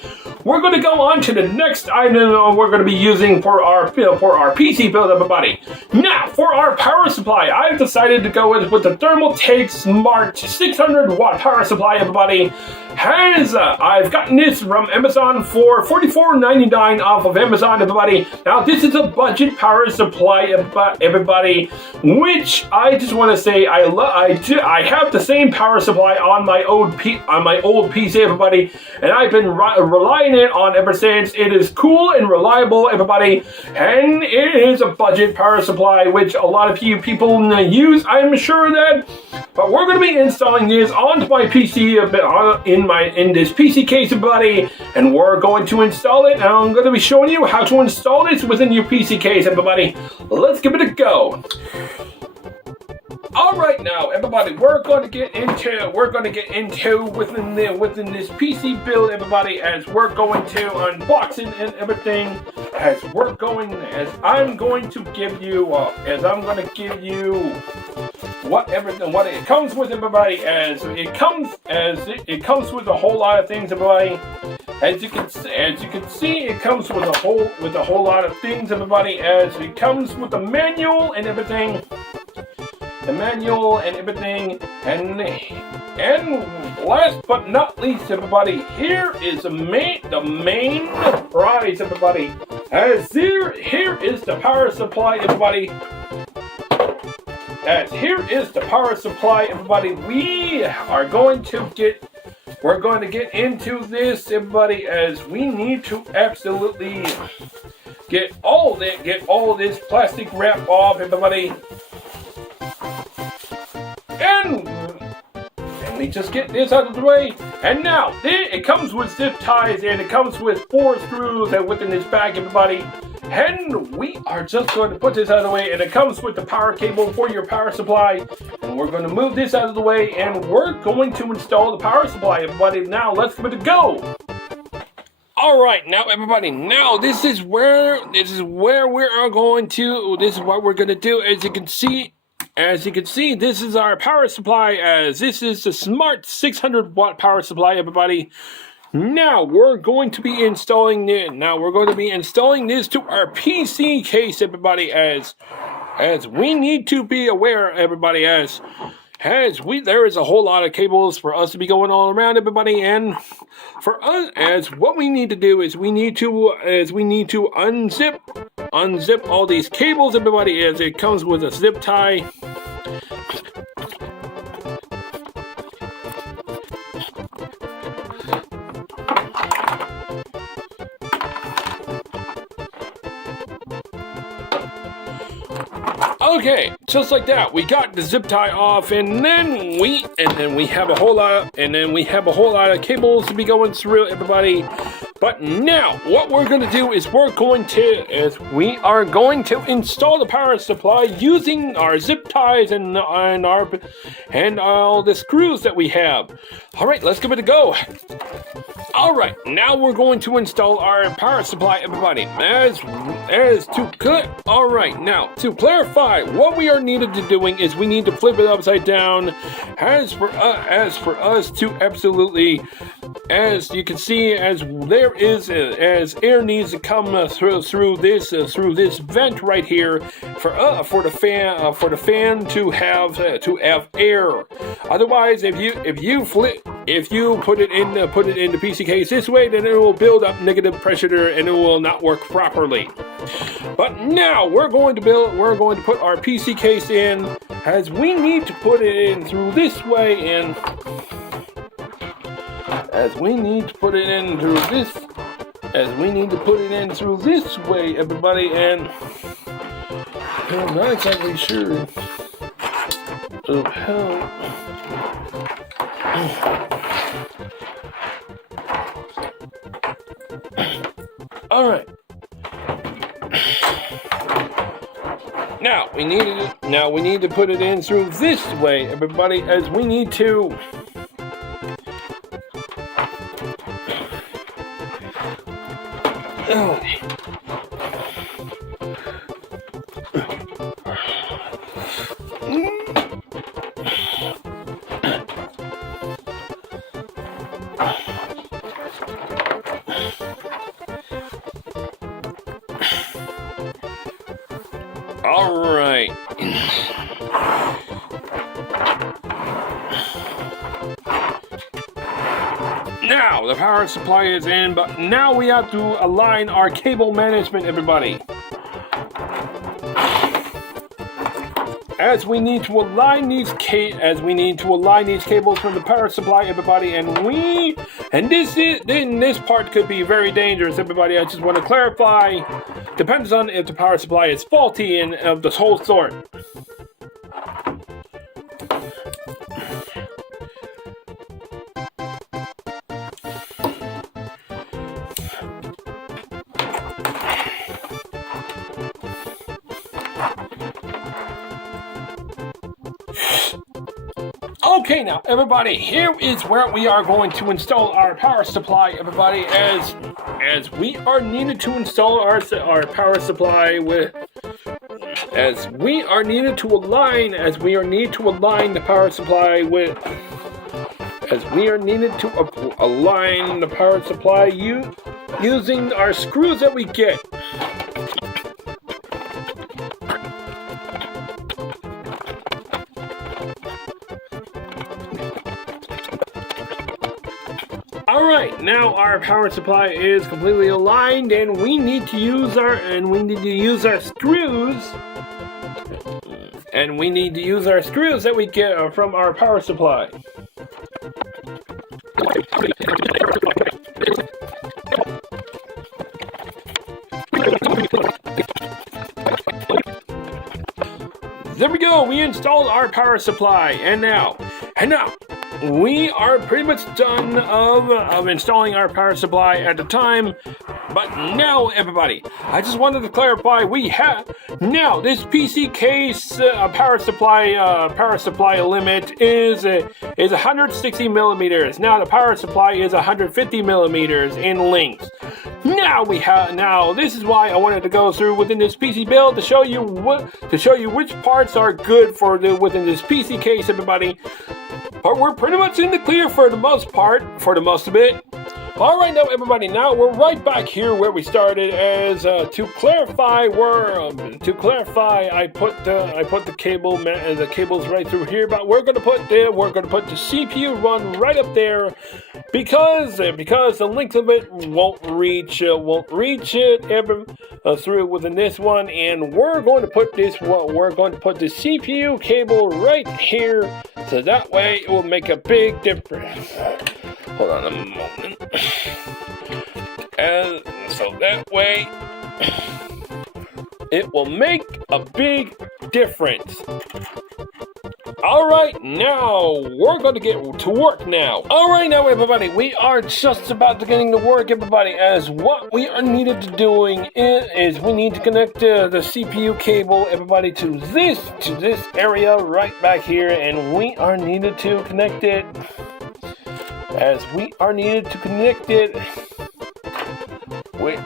we're going to go on to the next item we're going to be using for our PC build, everybody. Now, for our power supply, I've decided to go with the Thermaltake Smart 600 watt power supply, everybody. I've gotten this from Amazon for $44.99 off of Amazon, everybody. Now, this is a budget power supply, everybody, which I just want to say I have the same power supply on my old PC, everybody, and I've been relying it on ever since. It is cool and reliable, everybody, and it is a budget power supply, which a lot of you people use, I'm sure that. But we're going to be installing this onto my PC in this PC case, everybody, and we're going to install it, and I'm going to be showing you how to install this within your PC case, everybody. Let's give it a go. All right, now everybody, we're going to get into within this PC build, everybody, as we're going to unboxing and everything, as I'm going to give you what it comes with, everybody, as it comes with a whole lot of things, everybody. As you can see, it comes with a whole lot of things, everybody, as it comes with the manual and everything. And last but not least, everybody, here is the main prize, everybody. As here is the power supply, everybody. As here is the power supply, everybody. We're going to get into this, everybody, as we need to absolutely get all this plastic wrap off, everybody. And we just get this out of the way. And now, it comes with zip ties, and it comes with 4 screws within this bag, everybody. And we are just going to put this out of the way, and it comes with the power cable for your power supply. And we're going to move this out of the way, and we're going to install the power supply, everybody. Now, let's give it a go. All right, now everybody, this is what we're going to do. As you can see, this is our power supply, as this is the smart 600 watt power supply, everybody. Now we're going to be installing this. To our PC case, everybody, as we need to be aware, everybody, there is a whole lot of cables for us to be going all around, everybody, and for us, as what we need to do is we need to unzip all these cables, everybody, as it comes with a zip tie. Okay, just like that, we got the zip tie off, and then we have a whole lot of cables to be going through, everybody. But now, what we're going to do is we are going to install the power supply using our zip ties and all the screws that we have. All right, let's give it a go. All right, now we're going to install our power supply, everybody. All right, now to clarify, what we are needed to doing is we need to flip it upside down. As for us to absolutely, as you can see, as air needs to come through this vent right here for the fan to have air. Otherwise, if you put it in the PC case this way, then it will build up negative pressure and it will not work properly. But now we're going to put our PC case in, as we need to put it in through this way, and as we need to put it in through this way, everybody, and I'm not exactly sure of how. All right. Now we need to put it in through this way, everybody, as we need to. All right. Now the power supply is in, but now we have to align our cable management, everybody. As we need to align these cables from the power supply, everybody, and this part could be very dangerous, everybody. I just want to clarify. Depends on if the power supply is faulty and of this whole sort. Okay, now everybody, here is where we are going to install our power supply, everybody, as we are needed to install our power supply with, as we are needed to align the power supply with, as we are needed to align the power supply using our screws that we get. Alright, now our power supply is completely aligned and we need to use our screws. And we need to use our screws that we get from our power supply. There we go, we installed our power supply, and now, we are pretty much done of installing our power supply at the time. But now, everybody, I just wanted to clarify, we have now this PC case power supply limit is 160 millimeters. Now the power supply is 150 millimeters in length. Now this is why I wanted to go through within this PC build to show you which parts are good for within this PC case, everybody. But we're pretty much in the clear for the most of it. Alright now everybody, now we're right back here where we started. As to clarify, I put the cables right through here, but we're gonna put the CPU run right up there because the length of it won't reach it through within this one, and we're going to put the CPU cable right here, so that way it will make a big difference. Hold on a moment. And so that way, it will make a big difference. Alright, now, we're going to get to work now. Alright now everybody, we are just about to getting to work, everybody, as what we are needed to doing is we need to connect the CPU cable, everybody, to this area right back here, and we are needed to connect it. As we are needed to connect it with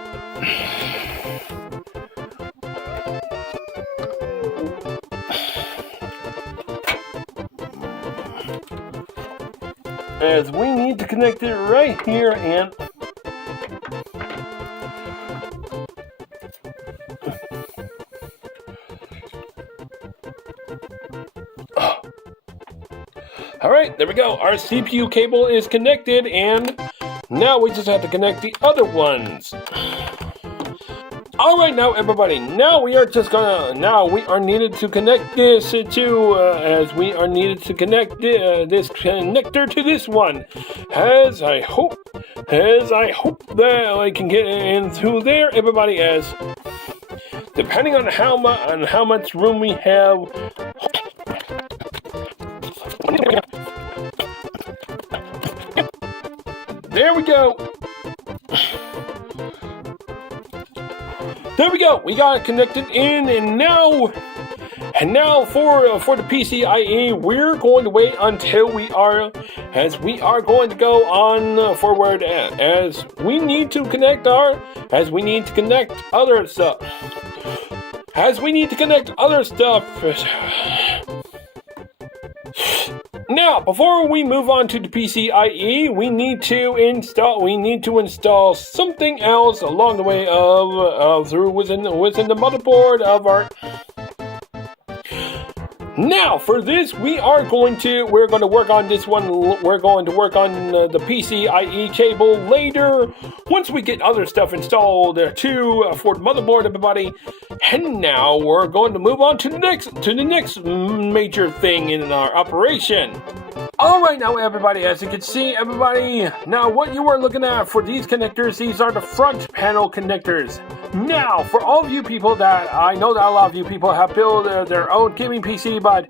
as we need to connect it right here, and alright, there we go. Our CPU cable is connected, and now we just have to connect the other ones. Alright now everybody, now we are needed to connect this as we are needed to connect this connector to this one. As I hope that I can get in through there, everybody, as depending on how much room we have. There we go. There we go. We got it connected in, and now for the PCIe, we're going to wait until we are going to go on forward, as we need to connect other stuff. Now, before we move on to the PCIe, we need to install something else along the way through within the motherboard of our. Now, for this, we're going to work on this one. We're going to work on the PCIe cable later, once we get other stuff installed too for the motherboard, everybody. And now we're going to move on to the next major thing in our operation. Alright now everybody, as you can see, everybody, now what you are looking at for these connectors, these are the front panel connectors. Now, for all of you people that, I know that a lot of you people have built their own gaming PC, but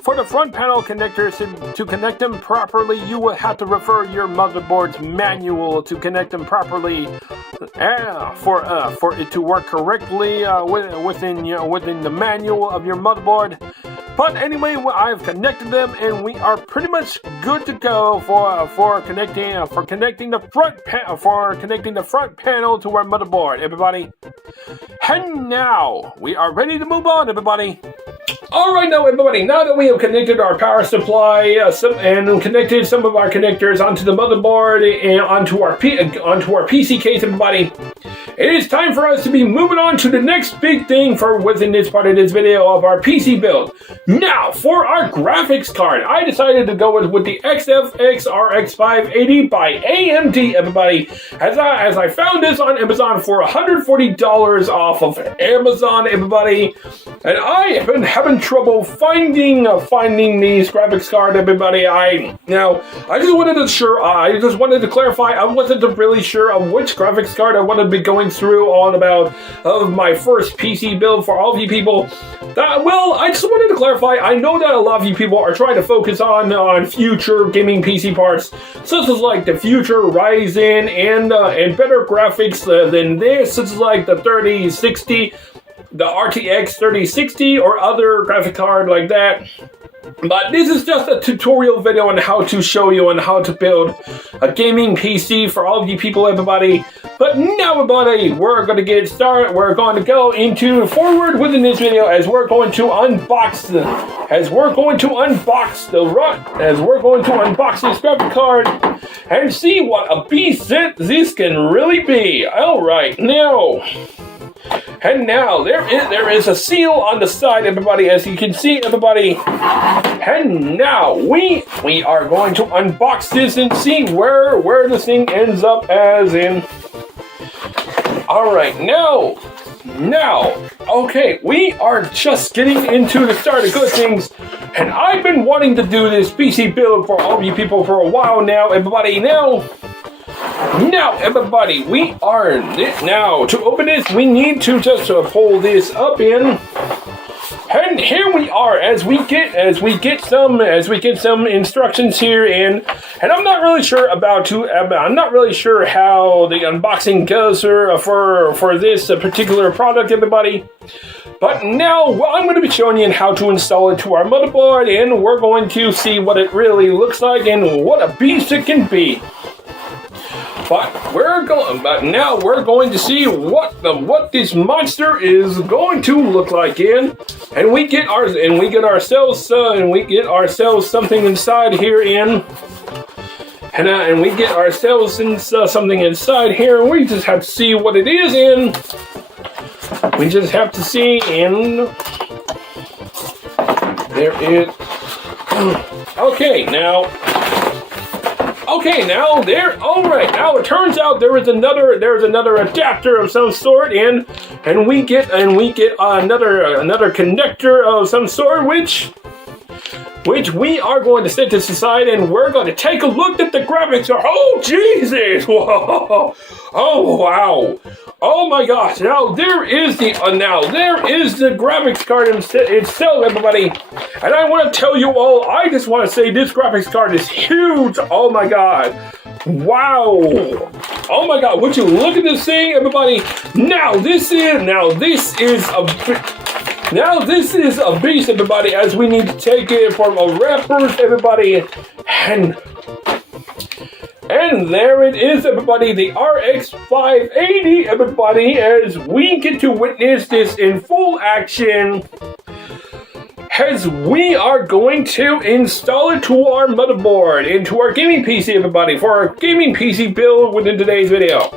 for the front panel connectors, to connect them properly, you will have to refer your motherboard's manual to connect them properly for it to work correctly within the manual of your motherboard. But anyway, I've connected them, and we are pretty much good to go for connecting the front panel to our motherboard, everybody. And now we are ready to move on, everybody. All right, now everybody. Now that we have connected our power supply and connected some of our connectors onto the motherboard and onto our PC case, everybody, it is time for us to be moving on to the next big thing for within this part of this video of our PC build. Now, for our graphics card, I decided to go with the XFX RX 580 by AMD, everybody, as I found this on Amazon for $140 off of Amazon, everybody, and I have been having trouble finding these graphics card, everybody. I just wanted to clarify. I wasn't really sure of which graphics card I wanted to be going through all about of my first PC build for all of you people. I just wanted to clarify. I know that a lot of you people are trying to focus on future gaming PC parts, such as like the future Ryzen and better graphics than this, such as like the 3060, the RTX 3060, or other graphic card like that. But this is just a tutorial video on how to show you on how to build a gaming PC for all of you people, everybody. But now, everybody, we're going to get started. We're going to go forward within this video as we're going to unbox this graphic card and see what a beast this can really be. All right, now. And now, there is a seal on the side, everybody, as you can see, everybody. And now, we are going to unbox this and see where this thing ends up as in. Alright, now, okay, we are just getting into the start of good things. And I've been wanting to do this PC build for all of you people for a while now, everybody. Now, everybody, to open this, we need to just pull this up in, and here we are as we get some instructions here in, and I'm not really sure how the unboxing goes for this particular product, everybody. But now, I'm going to be showing you how to install it to our motherboard, and we're going to see what it really looks like and what a beast it can be. But now we're going to see what this monster is going to look like in, and we get ourselves something inside here in, and we get ourselves something inside here, and we just have to see what it is in. We just have to see in. There it. Okay, now. All right. Now it turns out there's another adapter of some sort, and we get another connector of some sort, which we are going to set this aside, and we're going to take a look at the graphics. Oh Jesus! Whoa! Oh wow! Oh my gosh! Now there is the graphics card itself, everybody. And I want to tell you all, I just want to say this graphics card is huge. Oh my god! Wow! Oh my god! Would you look at this thing, everybody? Now this is a beast, everybody, as we need to take it from a wrappers, everybody, and there it is, everybody, the RX 580, everybody, as we get to witness this in full action, as we are going to install it to our motherboard, into our gaming PC, everybody, for our gaming PC build within today's video.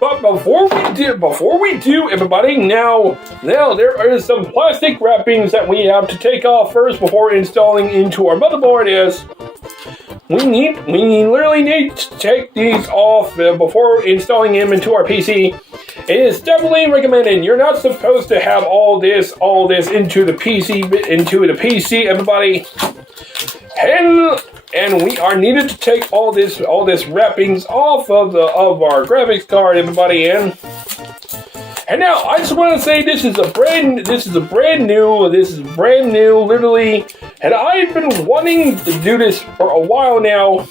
But before we do, everybody, now there are some plastic wrappings that we have to take off first before installing into our motherboard. We literally need to take these off before installing them into our PC. It is definitely recommended. You're not supposed to have all this into the PC, everybody. And we are needed to take all this wrappings off of our graphics card, everybody. And now I just want to say this is brand new, literally. And I've been wanting to do this for a while now.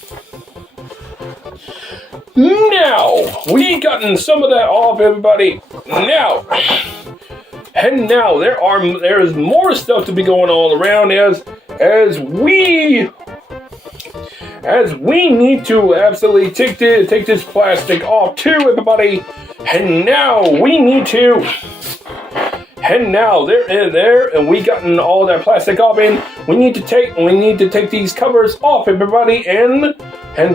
Now we gotten some of that off, everybody. Now. And now there's more stuff to be going all around as we need to absolutely take this plastic off too, everybody. And now we gotten all that plastic off, and we need to take these covers off, everybody, and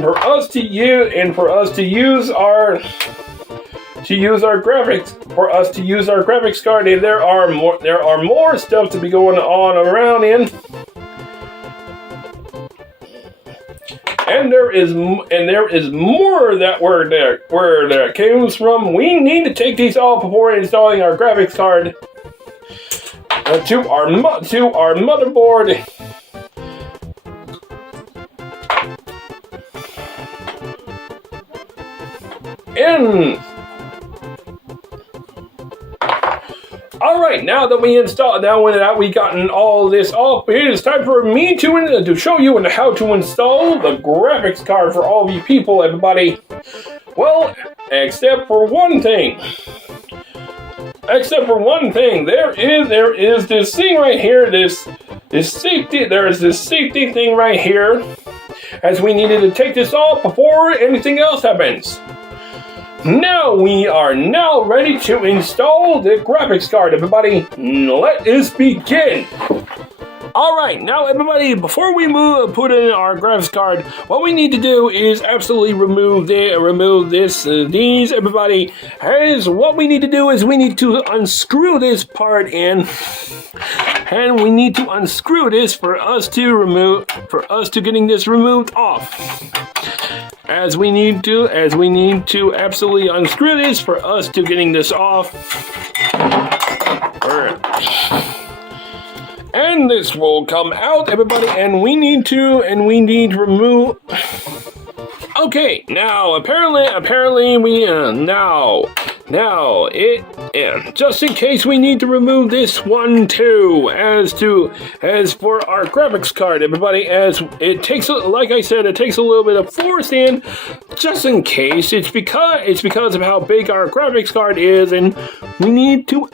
for us to use our graphics card. And there are more stuff to be going on around in. And there is more that where that comes from. We need to take these off before installing our graphics card to our motherboard. And all right, now that we gotten all this off, it is time for me to show you how to install the graphics card for all of you people, everybody. Well, except for one thing. There is this thing right here. There's this safety thing right here, as we needed to take this off before anything else happens. Now we are ready to install the graphics card, everybody. Let us begin. Alright, now everybody, before we put in our graphics card, what we need to do is absolutely remove these, everybody. As what we need to do is we need to unscrew this part in, and we need to unscrew this for us to getting this removed off. As we need to absolutely unscrew this for us to getting this off. And this will come out, everybody, and we need to remove. Okay, now apparently we just in case we need to remove this one too, as for our graphics card, everybody, as it takes, like I said, it takes a little bit of force in, just in case. It's because of how big our graphics card is, and we need to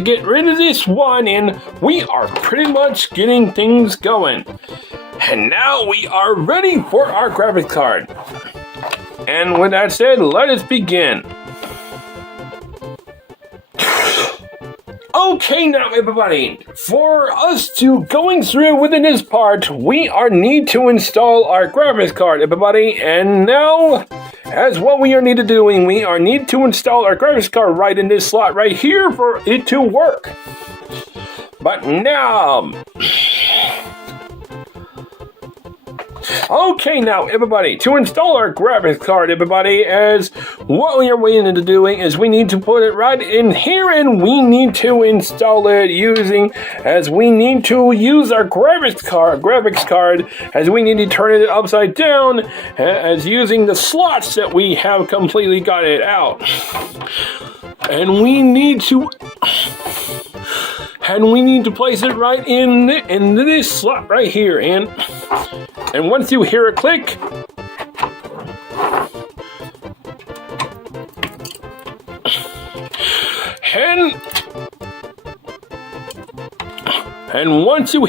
get rid of this one, and we are pretty much getting things going. And now we are ready for our graphics card. And with that said, let us begin. Okay, now everybody, for us to going through within this part, we need to install our graphics card, everybody. And now, as what we need to doing, we need to install our graphics card right in this slot right here for it to work. But now, okay, now everybody, to install our graphics card, everybody, as what we are waiting to doing is we need to put it right in here, and we need to install it we need to use our graphics card, as we need to turn it upside down, as using the slots that we have completely got it out. And we need to place it right in this slot right here, and once you hear a click, and once you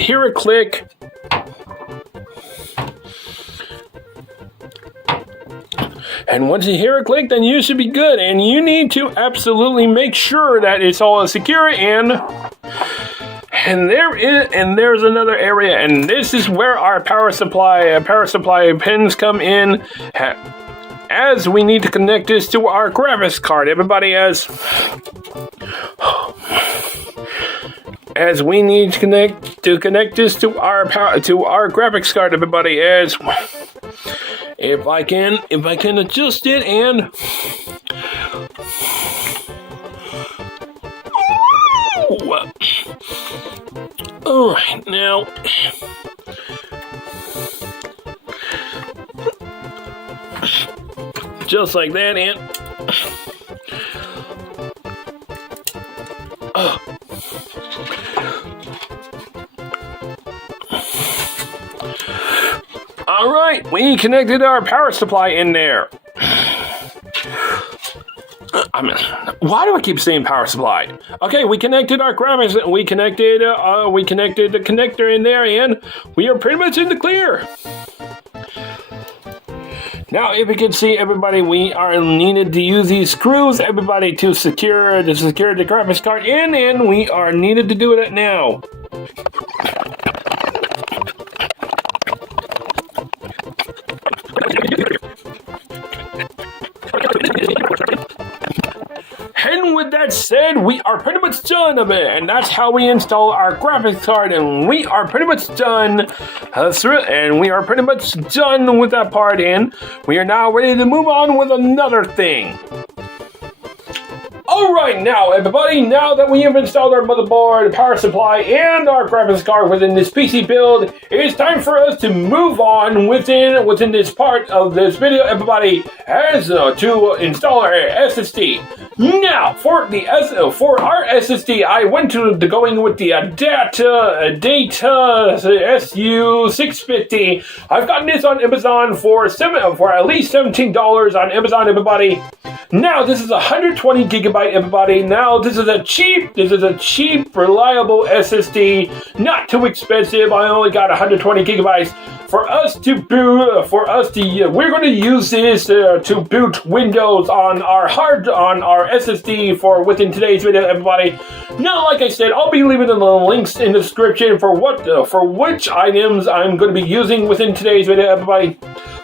hear a click, then you should be good. And you need to absolutely make sure that it's all secure, and there's another area, and this is where our power supply pins come in, as we need to connect this to our graphics card, everybody, as we need to connect this to our graphics card, everybody, as if I can adjust it, and all right, now just like that, and all right, we connected our power supply in there. Why do I keep saying power supply? Okay, we connected our graphics. We connected the connector in there, and we are pretty much in the clear. Now, if you can see, everybody, we are needed to use these screws, everybody, to secure the graphics card in, and we are needed to do it now. And with that said, we are pretty much done of it, and that's how we install our graphics card, and we are pretty much done and we are pretty much done with that part, and we are now ready to move on with another thing. Alright now, everybody, now that we have installed our motherboard, power supply, and our graphics card within this PC build, it is time for us to move on within this part of this video, everybody, as to install our SSD. Now, for our SSD, I went to going with the Data SU650. I've gotten this on Amazon for at least $17 on Amazon, everybody. Now, this is 120 gigabyte, everybody. Now, this is a cheap, reliable SSD, not too expensive. I only got 120 gigabytes. For us to boot, we're going to use this to boot Windows on our SSD within today's video, everybody. Now, like I said, I'll be leaving the links in the description for which items I'm going to be using within today's video, everybody.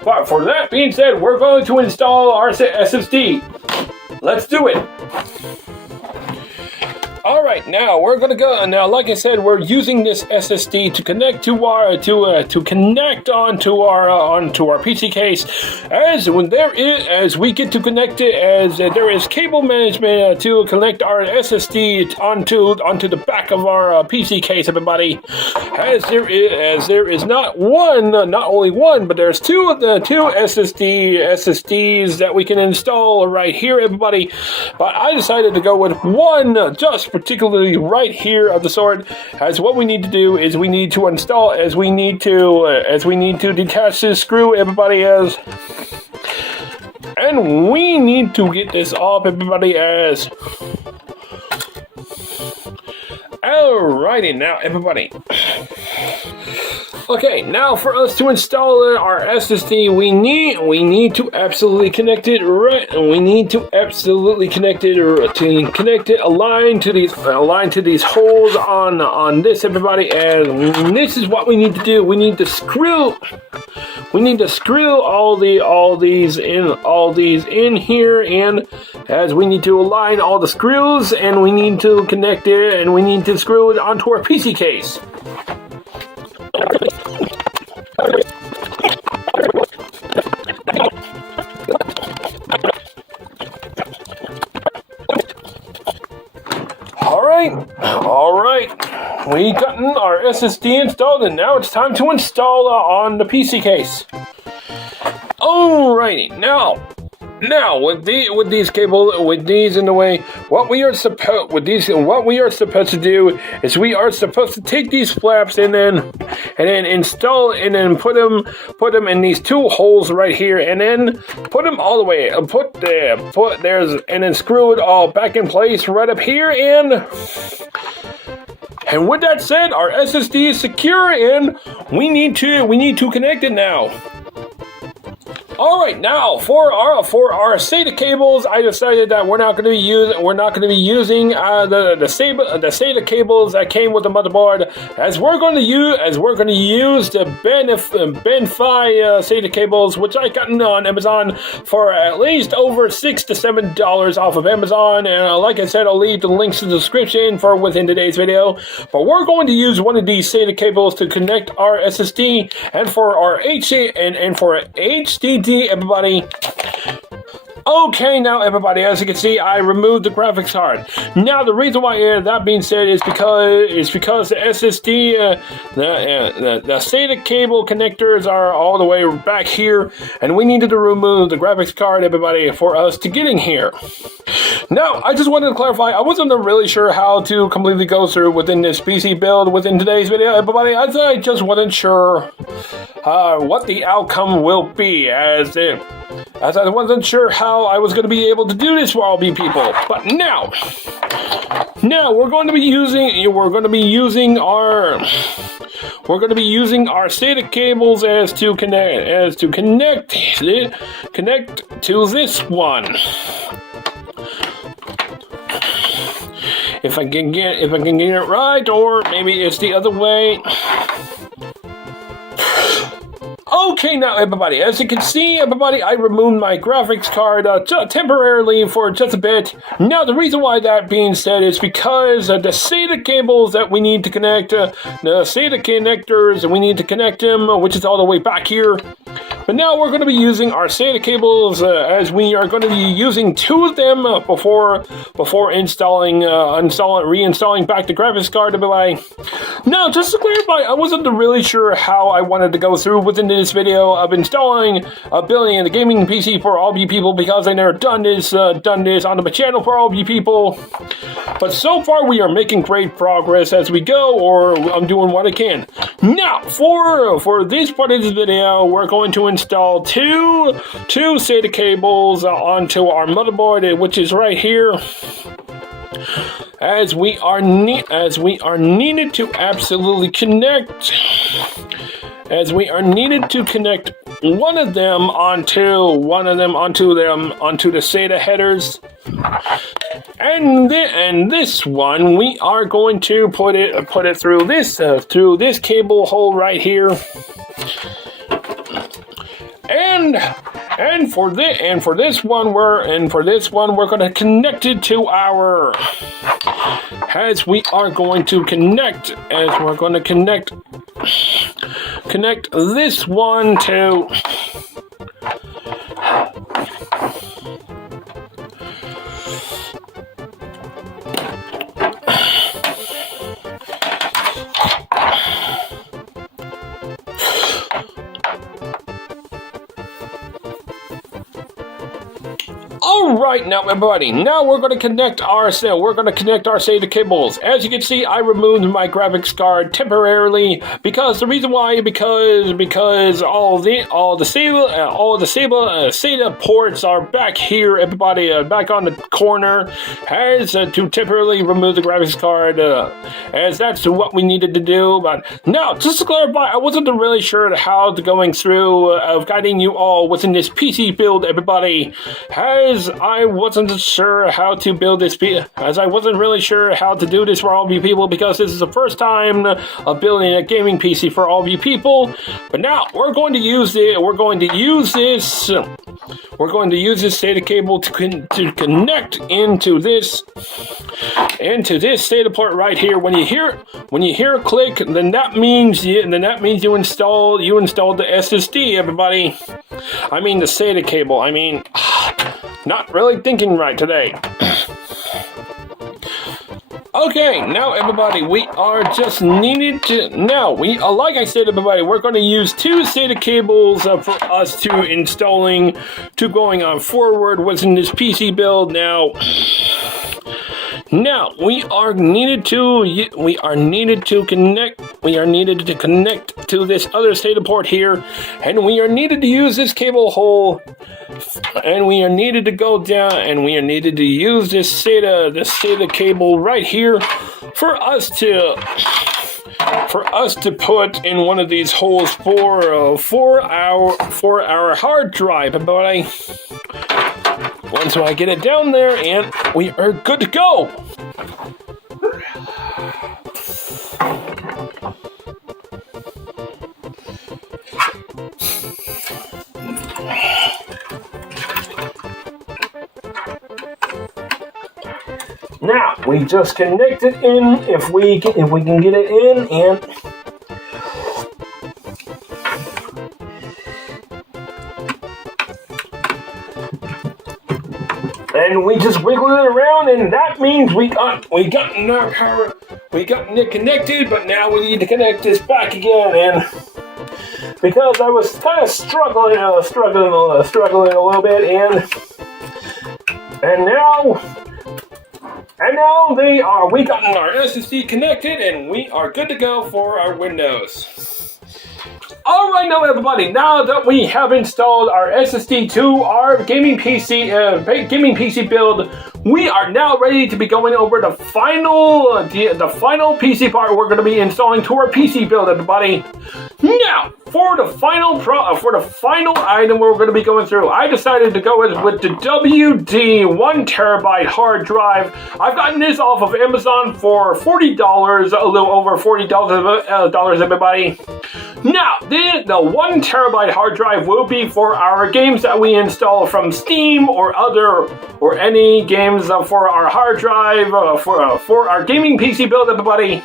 But for that being said, we're going to install our SSD. Let's do it. Alright, now we're gonna go. Now, like I said, we're using this SSD to connect to our to connect onto our PC case. As we get to connect it, as there is cable management to connect our SSD onto the back of our PC case, everybody. As there is not only one, but there's two SSDs that we can install right here, everybody. But I decided to go with one, just particularly right here of the sort, as what we need to do is we need to install, as we need to detach this screw, everybody, and we need to get this off, everybody, as. Alrighty, now, everybody. Okay, now for us to install our SSD, we need to absolutely connect it right. We need to absolutely connect it align to these holes on this, everybody. And this is what we need to do. We need to screw all these in here, and as we need to align all the screws, and we need to connect it, and we need to screw it onto our PC case. Alright, we gotten our SSD installed, and now it's time to install on the PC case. Alrighty, now with these in the way, what we are supposed to do is we are supposed to take these flaps and then install, and then put them in these two holes right here, and then put them all the way, and then screw it all back in place right up here, and with that said, our SSD is secure, and we need to connect it now. Alright, now for our SATA cables, I decided that we're not going to be using the SATA cables that came with the motherboard, as we're going to use the Ben 5 SATA cables, which I got on Amazon for at least over $6 to $7 off of Amazon, and like I said, I'll leave the links in the description for within today's video. But we're going to use one of these SATA cables to connect our SSD, and for our HDD, everybody. Okay, now everybody, as you can see, I removed the graphics card. Now the reason why that being said is because the SSD, the SATA cable connectors are all the way back here, and we needed to remove the graphics card, everybody, for us to get in here. Now, I just wanted to clarify, I wasn't really sure how to completely go through within this PC build within today's video, everybody. I just wasn't sure what the outcome will be, as as I wasn't sure how I was going to be able to do this for all you people. But now we're going to be using our SATA cables as to connect to this one. If I can get it right, or maybe it's the other way. Okay, now everybody, as you can see, everybody, I removed my graphics card temporarily for just a bit. Now, the reason why that being said is because the SATA cables that we need to connect, the SATA connectors, and we need to connect them, which is all the way back here. But now we're going to be using our SATA cables, as we are going to be using 2 of them before reinstalling back the graphics card, everybody. Now, just to clarify, I wasn't really sure how I wanted to go through within this video of building a gaming PC for all of you people, because I never done this on the channel for all of you people. But so far, we are making great progress as we go, or I'm doing what I can. Now, for this part of this video, we're going to install two SATA cables onto our motherboard, which is right here. As we are needed to absolutely connect. As we are needed to connect one of them onto the SATA headers. And this one, we are going to put it through this cable hole right here. And for this one we're going to connect it to our, connect this one to Alright, now everybody, now we're going to connect our SATA cables. As you can see, I removed my graphics card temporarily because the reason why, because all the SATA ports are back here, everybody, back on the corner, as to temporarily remove the graphics card, as that's what we needed to do. But now, just to clarify, I wasn't really sure how to going through of guiding you all within this PC build, everybody, as I wasn't sure how to build this, as I wasn't really sure how to do this for all of you people, because this is the first time of building a gaming PC for all of you people. But now we're going to use this SATA cable to connect into this SATA port right here. When you hear a click, then that means you installed the SSD, everybody. I mean the SATA cable. I mean, not really thinking right today. Okay, now everybody, we are just needed to, like I said, everybody, we're going to use 2 SATA cables for us to going on forward within this PC build. Now we are needed to connect to this other SATA port here, and we are needed to use this cable hole, and we are needed to go down, and we are needed to use this SATA cable right here for us to put in one of these holes for our hard drive, everybody. Once I get it down there, and we are good to go. Now we just connect it in if we can get it in, and we just wiggle it around, and that means we got our power, we got it connected. But now we need to connect this back again, and because I was kind of struggling a little bit, and now we got our SSD connected, and we are good to go for our Windows. Alright now everybody, now that we have installed our SSD to our gaming PC build, we are now ready to be going over the final PC part we're going to be installing to our PC build, everybody. Now, for the final item we're going to be going through, I decided to go with the WD 1TB hard drive. I've gotten this off of Amazon for $40, a little over $40, everybody. Now, the 1TB hard drive will be for our games that we install from Steam or any games for our hard drive for our gaming PC build, everybody.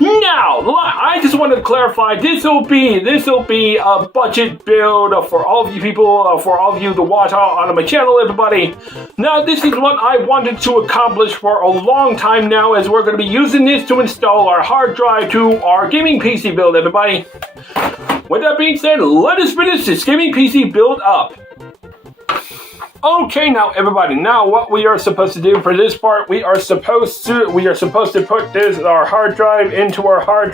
Now, I just wanted to clarify, this will be a budget build for all of you people, for all of you to watch on my channel, everybody. Now, this is what I wanted to accomplish for a long time now, as we're going to be using this to install our hard drive to our gaming PC build, everybody. With that being said, let us finish this gaming PC build up. Okay, now everybody, now what we are supposed to do for this part, we are supposed to put our hard drive into our hard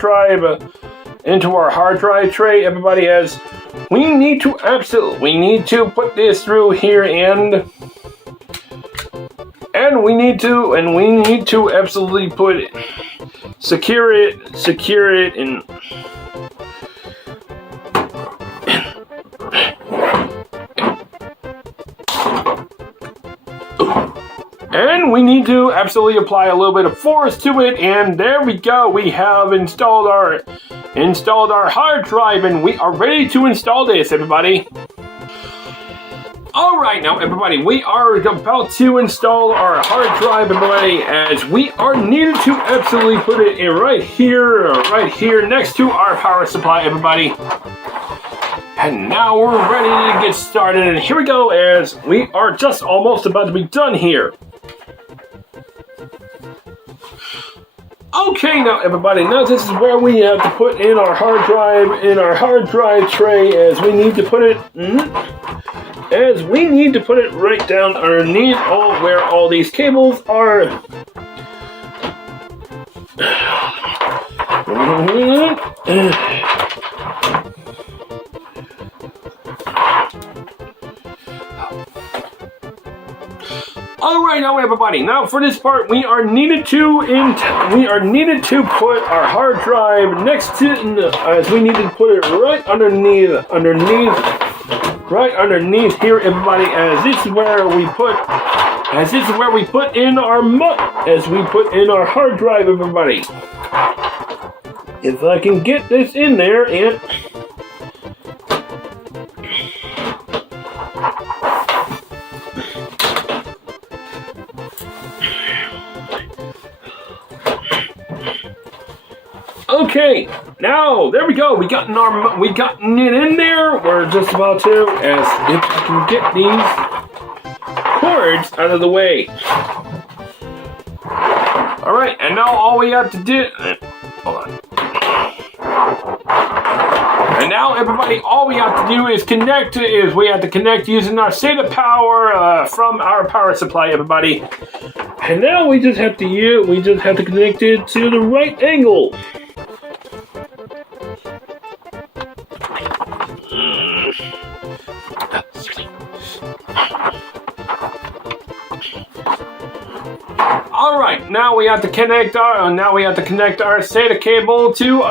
drive tray, everybody, as we need to put this through here and we need to absolutely put it, secure it and we need to absolutely apply a little bit of force to it, and there we go. We have installed our hard drive, and we are ready to install this, everybody. Alright now everybody, we are about to install our hard drive, everybody, as we are needed to absolutely put it in right here next to our power supply, everybody. And now we're ready to get started, and here we go, as we are just almost about to be done here. Okay, now everybody, now this is where we have to put in our hard drive tray, as we need to put it right down underneath where all these cables are. Alright now everybody, now for this part we are needed to put our hard drive next to, as we need to put it right underneath here, everybody, as this is where we put in our hard drive, everybody. If I can get this in there and okay, now there we go. We gotten it in there. We're just about to, as if I can get these cords out of the way. All right, and now all we have to do. Hold on. And now everybody, all we have to do is connect. We have to connect using our SATA power from our power supply, everybody. And now we just have to connect it to the right angle. All right, now we have to connect our SATA cable to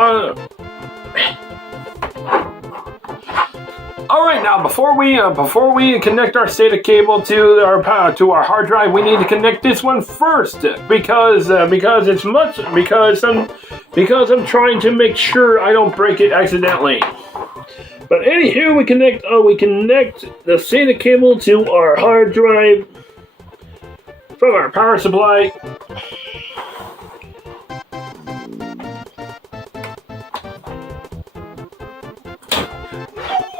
All right, now before we connect our SATA cable to our hard drive, we need to connect this one first, because I'm trying to make sure I don't break it accidentally. But anywho, we connect the SATA cable to our hard drive from our power supply.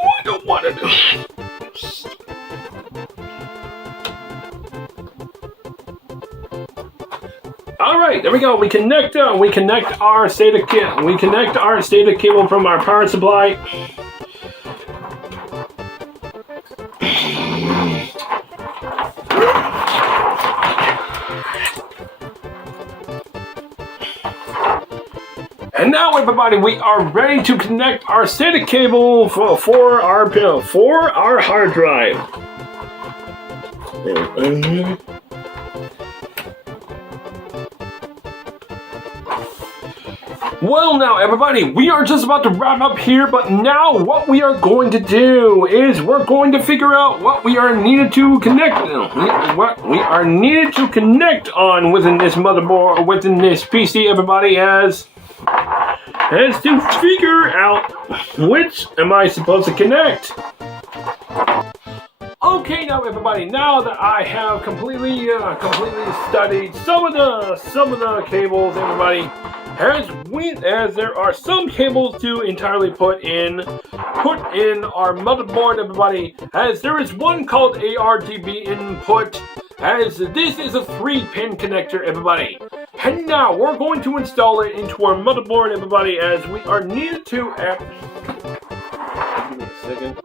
I don't want to do it. All right, there we go. We connect our SATA cable from our power supply. And now, everybody, we are ready to connect our SATA cable for our hard drive. Well, now, everybody, we are just about to wrap up here, but now what we are going to do is we're going to figure out what we are needed to connect on within this motherboard, within this PC, everybody, as to figure out which am I supposed to connect. Okay, now everybody, now that I have completely studied some of the cables, everybody, as there are some cables to entirely put in our motherboard, everybody, as there is one called ARGB input, as this is a 3-pin connector, everybody. And now we're going to install it into our motherboard, everybody, as we are needed to. Give me a second.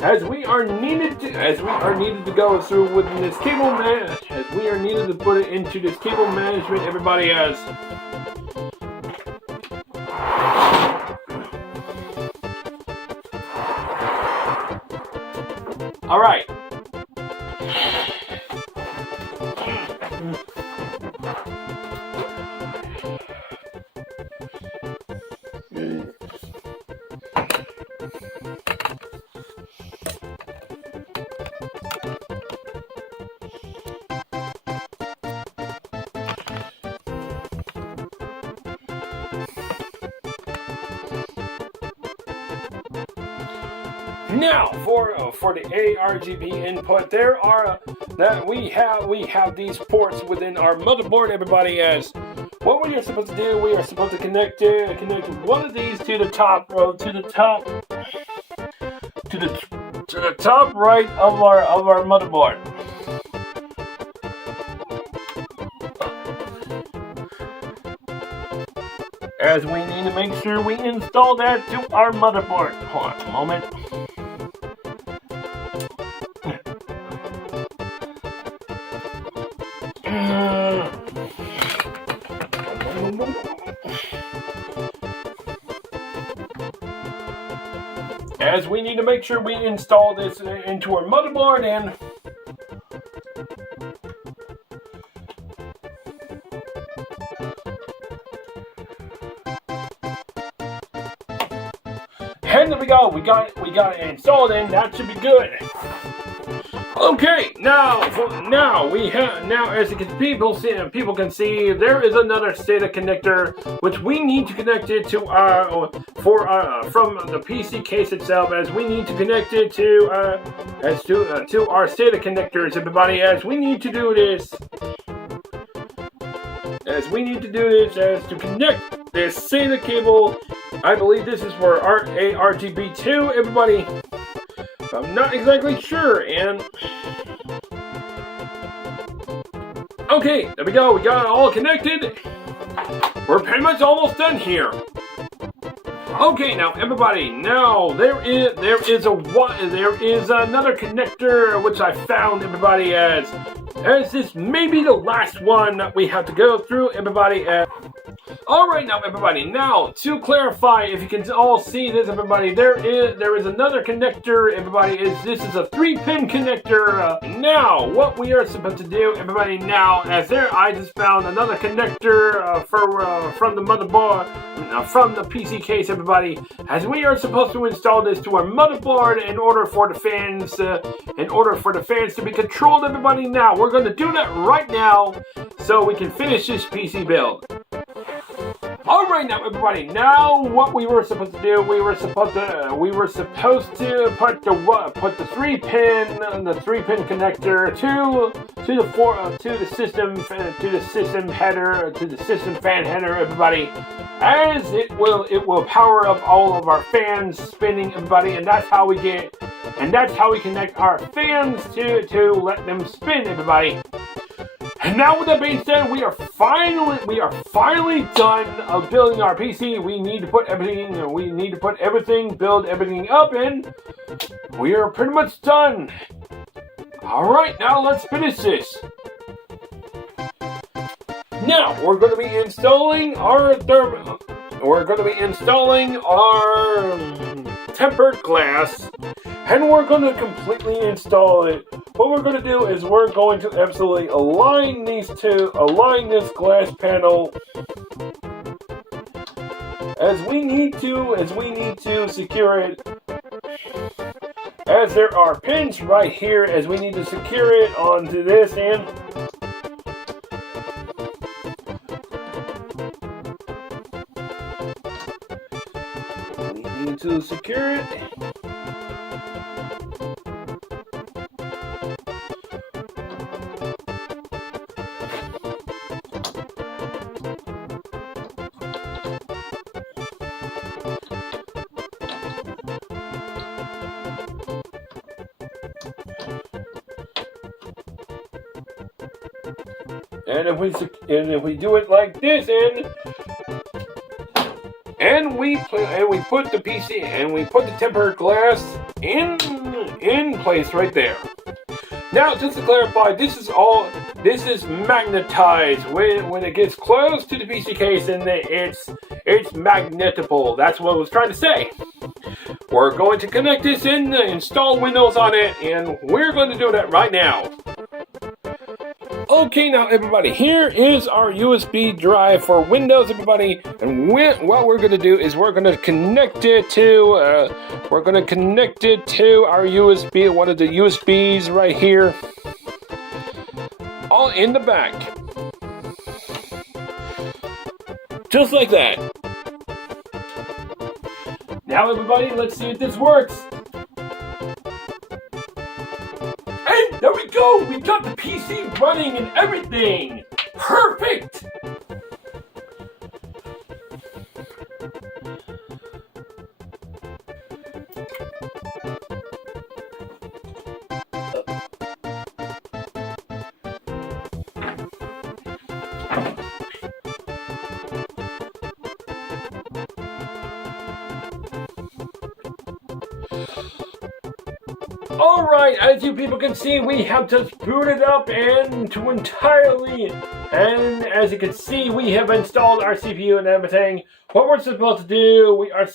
As we are needed to go through with this cable as we are needed to put it into this cable management, everybody, as. All right. Now, for the ARGB input, we have these ports within our motherboard, everybody. As what we are supposed to do, we are supposed to connect one of these to the top right of our motherboard. As we need to make sure we install that to our motherboard. Hold on a moment. As we need to make sure we install this into our motherboard and there we go. We got it installed in. That should be good. Okay, now as people can see, there is another SATA connector which we need to connect it to from the PC case itself, as we need to connect it to our SATA connectors, everybody. As we need to do this as to connect this SATA cable. I believe this is for our ARGB2, everybody. I'm not exactly sure, and okay, there we go. We got it all connected. We're pretty much almost done here. Okay, now everybody, now there is another connector which I found, everybody, as this may be the last one that we have to go through, everybody. Alright, now everybody, now to clarify, if you can all see this, everybody, there is another connector, everybody. This is a 3-pin connector. Now what we are supposed to do, everybody, now I just found another connector from the motherboard, from the PC case, everybody, as we are supposed to install this to our motherboard in order for the fans to be controlled, everybody. Now we're going to do that right now so we can finish this PC build. Alright, now everybody, now what we were supposed to do, we were supposed to put the 3-pin connector to the system header, to the system fan header, everybody, as it will power up all of our fans spinning, everybody, and that's how we connect our fans to let them spin, everybody. And now with that being said, we are finally done of building our PC. We need to put everything, build everything up, and we are pretty much done. Alright, now let's finish this. Now, we're going to be installing our we're going to be installing our tempered glass, and we're going to completely install it. What we're going to do is we're going to absolutely align this glass panel as we need to secure it, as there are pins right here as we need to secure it onto this end. We need to secure it. And if we do it like this, and we put the PC and we put the tempered glass in place right there. Now, just to clarify, this is magnetized. When it gets close to the PC case, and it's magnetable. That's what I was trying to say. We're going to connect this in, install Windows on it, and we're going to do that right now. Okay, now everybody, here is our USB drive for Windows, everybody. And what we're going to do is we're going to connect it to our USB, one of the USBs right here, all in the back, just like that. Now, everybody, let's see if this works. And there we go! We got the PC running and everything! Perfect! Alright, as you people can see, we have just booted up and as you can see, we have installed our CPU and everything. What we're supposed to do, we are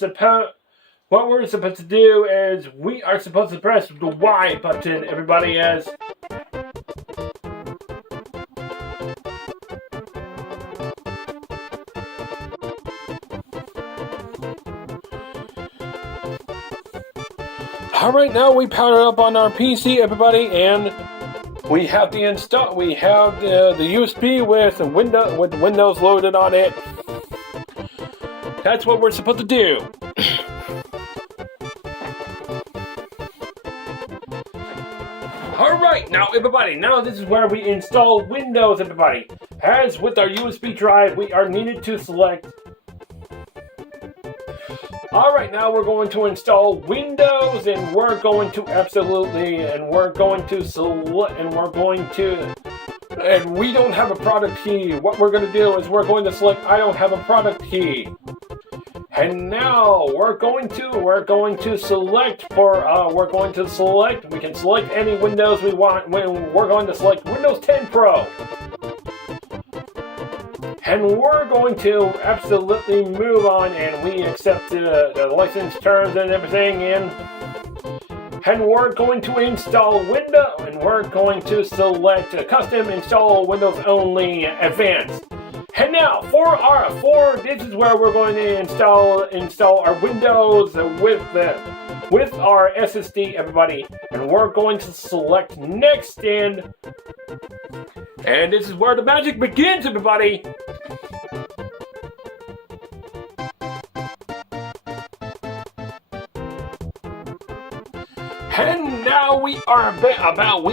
supposed to press the Y button, everybody, as Alright, now we powered up on our PC, everybody, and we have the USB with Windows loaded on it. That's what we're supposed to do. Alright, now everybody, now this is where we install Windows, everybody. As with our USB drive, we are needed to select. Alright, now we're going to install Windows, and we're going to and we don't have a product key. What we're going to do is we're going to select I don't have a product key. And now we're going to select we can select any Windows we want. We're going to select Windows 10 Pro. And we're going to absolutely move on, and we accept the license terms and everything, and we're going to install Windows, and we're going to select custom install Windows only advanced. And now this is where we're going to install our Windows with our SSD, everybody, and we're going to select next, and this is where the magic begins, everybody. And now we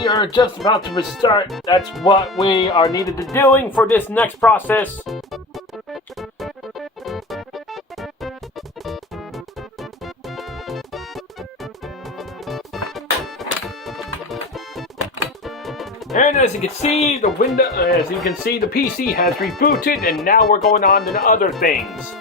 are just about to restart. That's what we are needed to doing for this next process. And as you can see, the PC has rebooted, and now we're going on to other things.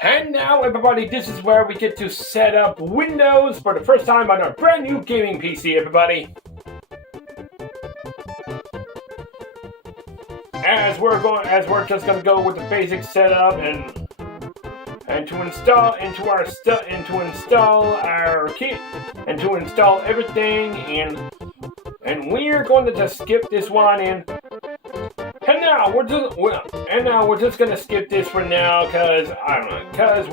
And now, everybody, this is where we get to set up Windows for the first time on our brand new gaming PC, everybody. As we're just gonna go with the basic setup and to install our kit and to install everything and we're going to just skip this one and now we're just gonna skip this for now because I don't know, because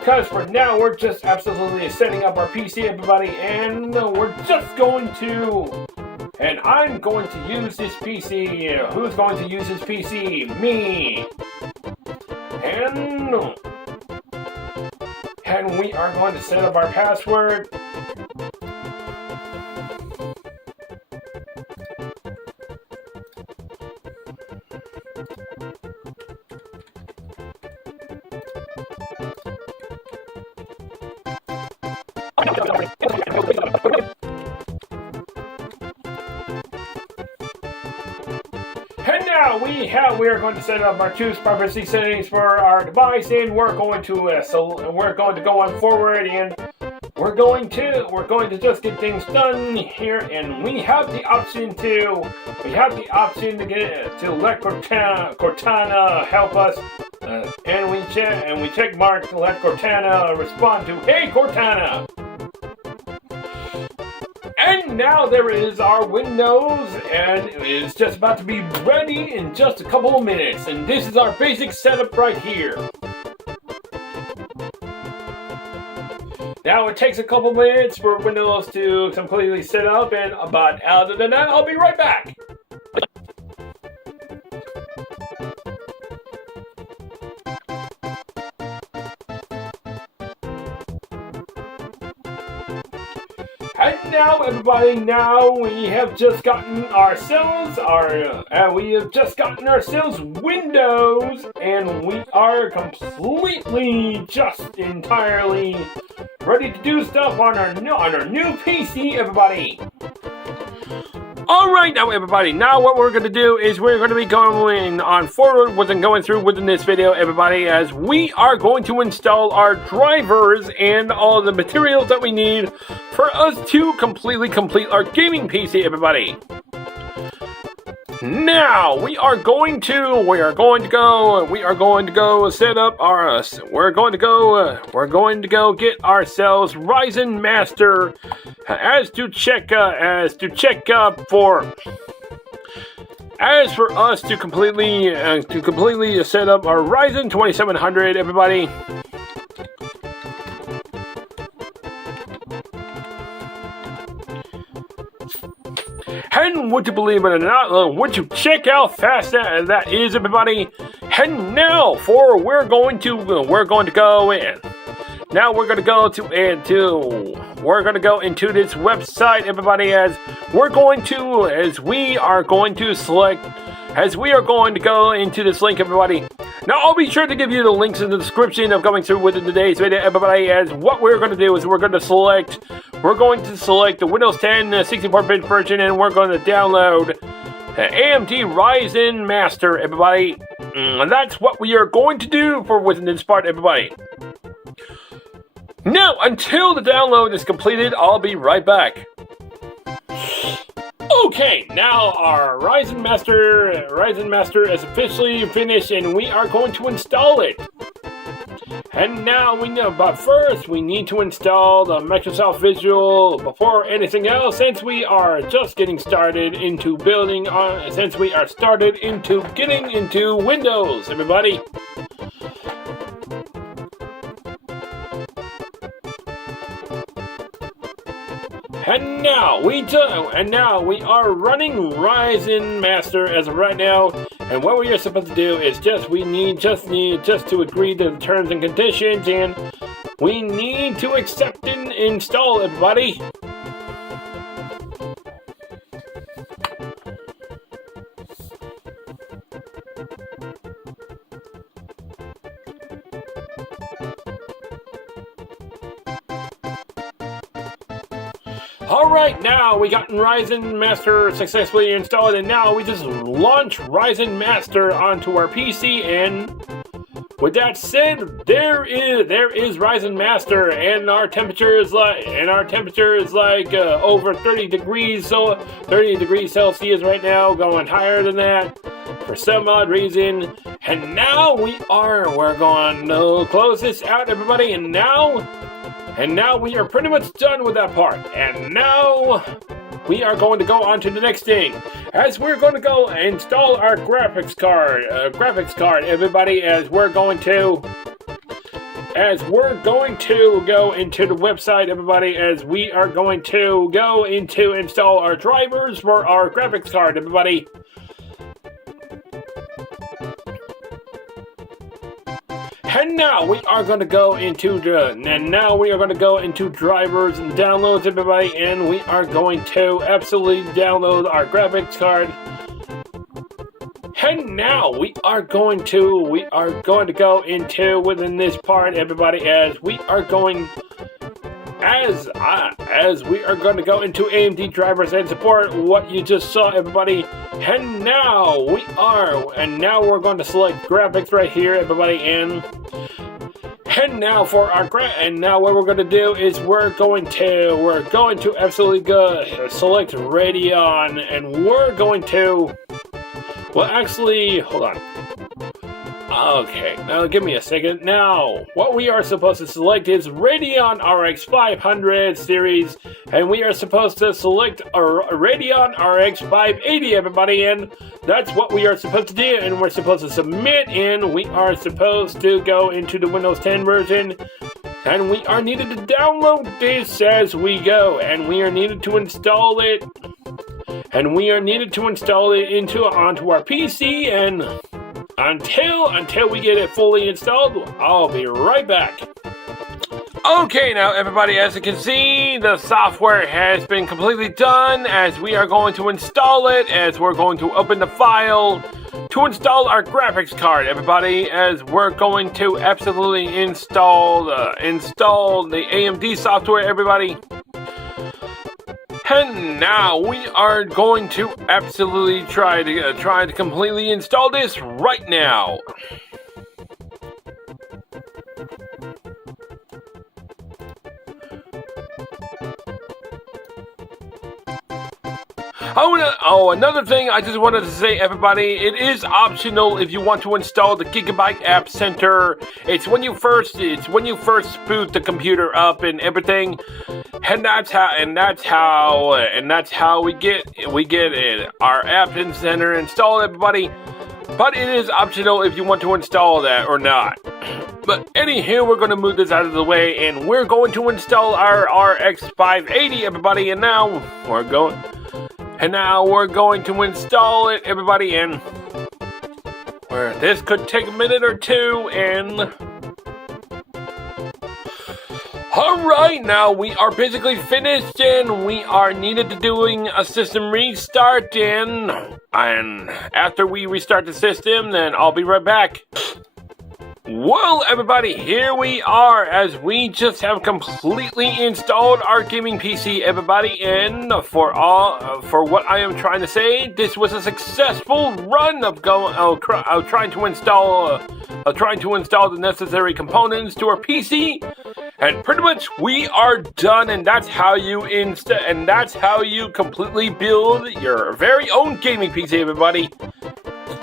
because for now we're just absolutely setting up our PC, everybody, and I'm going to use this PC. Who's going to use this PC? Me. And we are going to set up our password. And now we are going to set up our choose privacy settings for our device, and we're going to go on forward, and we're going to just get things done here, and we have the option to let Cortana help us, and we check mark to let Cortana respond to Hey Cortana. And now there is our Windows, and it is just about to be ready in just a couple of minutes. And this is our basic setup right here. Now it takes a couple minutes for Windows to completely set up, but other than that, I'll be right back. And now, everybody, we have just gotten ourselves Windows, and we are completely just entirely ready to do stuff on our new PC, everybody. Alright now, everybody, now what we're going to do is we're going to be going on forward within this video, everybody, as we are going to install our drivers and all the materials that we need for us to completely complete our gaming PC, everybody. Now we're going to go get ourselves Ryzen Master for us to completely set up our Ryzen 2700, everybody. And would you believe it or not, would you check how fast that is, everybody? And now we're going to go into this website, everybody, as we are going to go into this link, everybody. Now, I'll be sure to give you the links in the description of going through within today's video, everybody, as what we're going to do is we're going to select the Windows 10 64-bit version, and we're going to download AMD Ryzen Master, everybody. And that's what we are going to do within this part, everybody. Now, until the download is completed, I'll be right back. Okay, now our Ryzen Master is officially finished, and we are going to install it. And now but first we need to install the Microsoft Visual before anything else, since we are just getting started into getting into Windows, everybody. And now we are running Ryzen Master as of right now. And what we are supposed to do is we need to agree to the terms and conditions, and we need to accept and install, everybody. Alright, now we got Ryzen Master successfully installed, and now we just launch Ryzen Master onto our PC, and with that said, there is Ryzen Master, and our temperature is like over 30 degrees, so 30 degrees Celsius right now, going higher than that for some odd reason. And now we're going to close this out, everybody, and now we are pretty much done with that part. And now we are going to go on to the next thing, as we're going to go install our graphics card, everybody, as we're going to go into the website, everybody, as we are going to go into install our drivers for our graphics card, everybody. And now we are going to go into drivers and downloads, everybody, and we are going to absolutely download our graphics card. And now we are going to go into within this part, everybody, as we are going to go into AMD drivers and support what you just saw, everybody. And now we're going to select graphics right here, everybody, and now what we're going to do is we're going to absolutely go select Radeon, and we're going to, well, actually, hold on. Okay, now give me a second. Now, what we are supposed to select is Radeon RX 500 series, and we are supposed to select a Radeon RX 580, everybody, and that's what we are supposed to do, and we're supposed to submit, and we are supposed to go into the Windows 10 version, and we are needed to download this as we go, and we are needed to install it, onto our PC, and until we get it fully installed, I'll be right back. Okay, now everybody, as you can see, the software has been completely done, as we are going to install it, as we're going to open the file to install our graphics card, everybody, as we're going to absolutely install the AMD software, everybody. And now we are going to absolutely try to completely install this right now. Another thing I just wanted to say, everybody, it is optional if you want to install the Gigabyte App Center. It's when you first boot the computer up and everything, and that's how we get our App Center installed, everybody. But it is optional if you want to install that or not. But anywho, we're going to move this out of the way, and we're going to install our RX 580, everybody. And now we're going to install it, everybody, and where this could take a minute or two, and alright, now we are basically finished, and we are needed to doing a system restart, and after we restart the system, then I'll be right back. Well, everybody, here we are, as we just have completely installed our gaming PC, everybody, and for what I am trying to say, this was a successful run of trying to install the necessary components to our PC, and pretty much we are done, and that's how you completely build your very own gaming PC, everybody.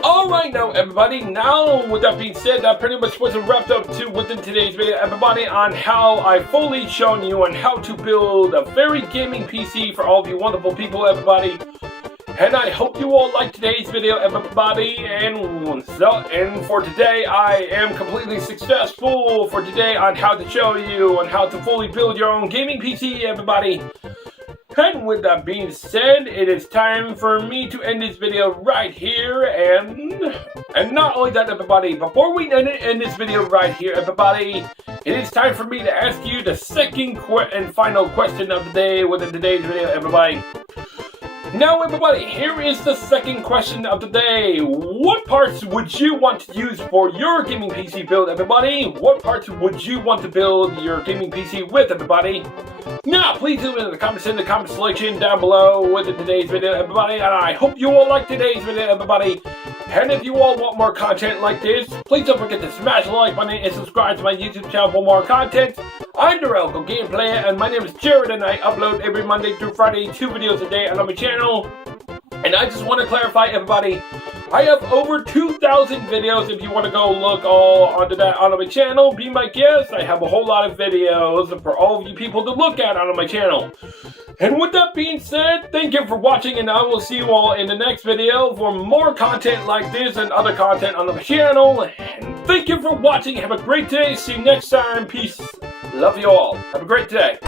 Alright now, everybody, now with that being said, that pretty much was wrapped up within today's video, everybody, on how I fully shown you on how to build a very gaming PC for all of you wonderful people, everybody. And I hope you all liked today's video, everybody, and for today, I am completely successful for today on how to show you on how to fully build your own gaming PC, everybody. And with that being said, it is time for me to end this video right here, and not only that, everybody, before we end this video right here, everybody, it is time for me to ask you the second and final question of the day within today's video, everybody. Now everybody, here is the second question of the day. What parts would you want to use for your gaming PC build, everybody? What parts would you want to build your gaming PC with, everybody? Now, please leave it in the comment section down below with today's video, everybody. And I hope you all like today's video, everybody. And if you all want more content like this, please don't forget to smash the like button and subscribe to my YouTube channel for more content. I'm TheRadicalGamePlaya, and my name is Jared, and I upload every Monday through Friday 2 videos a day on my channel. And I just want to clarify, everybody, I have over 2,000 videos. If you want to go look all onto that on my channel, be my guest. I have a whole lot of videos for all of you people to look at on my channel. And with that being said, thank you for watching, and I will see you all in the next video for more content like this and other content on the channel. And thank you for watching. Have a great day. See you next time. Peace. Love you all. Have a great day.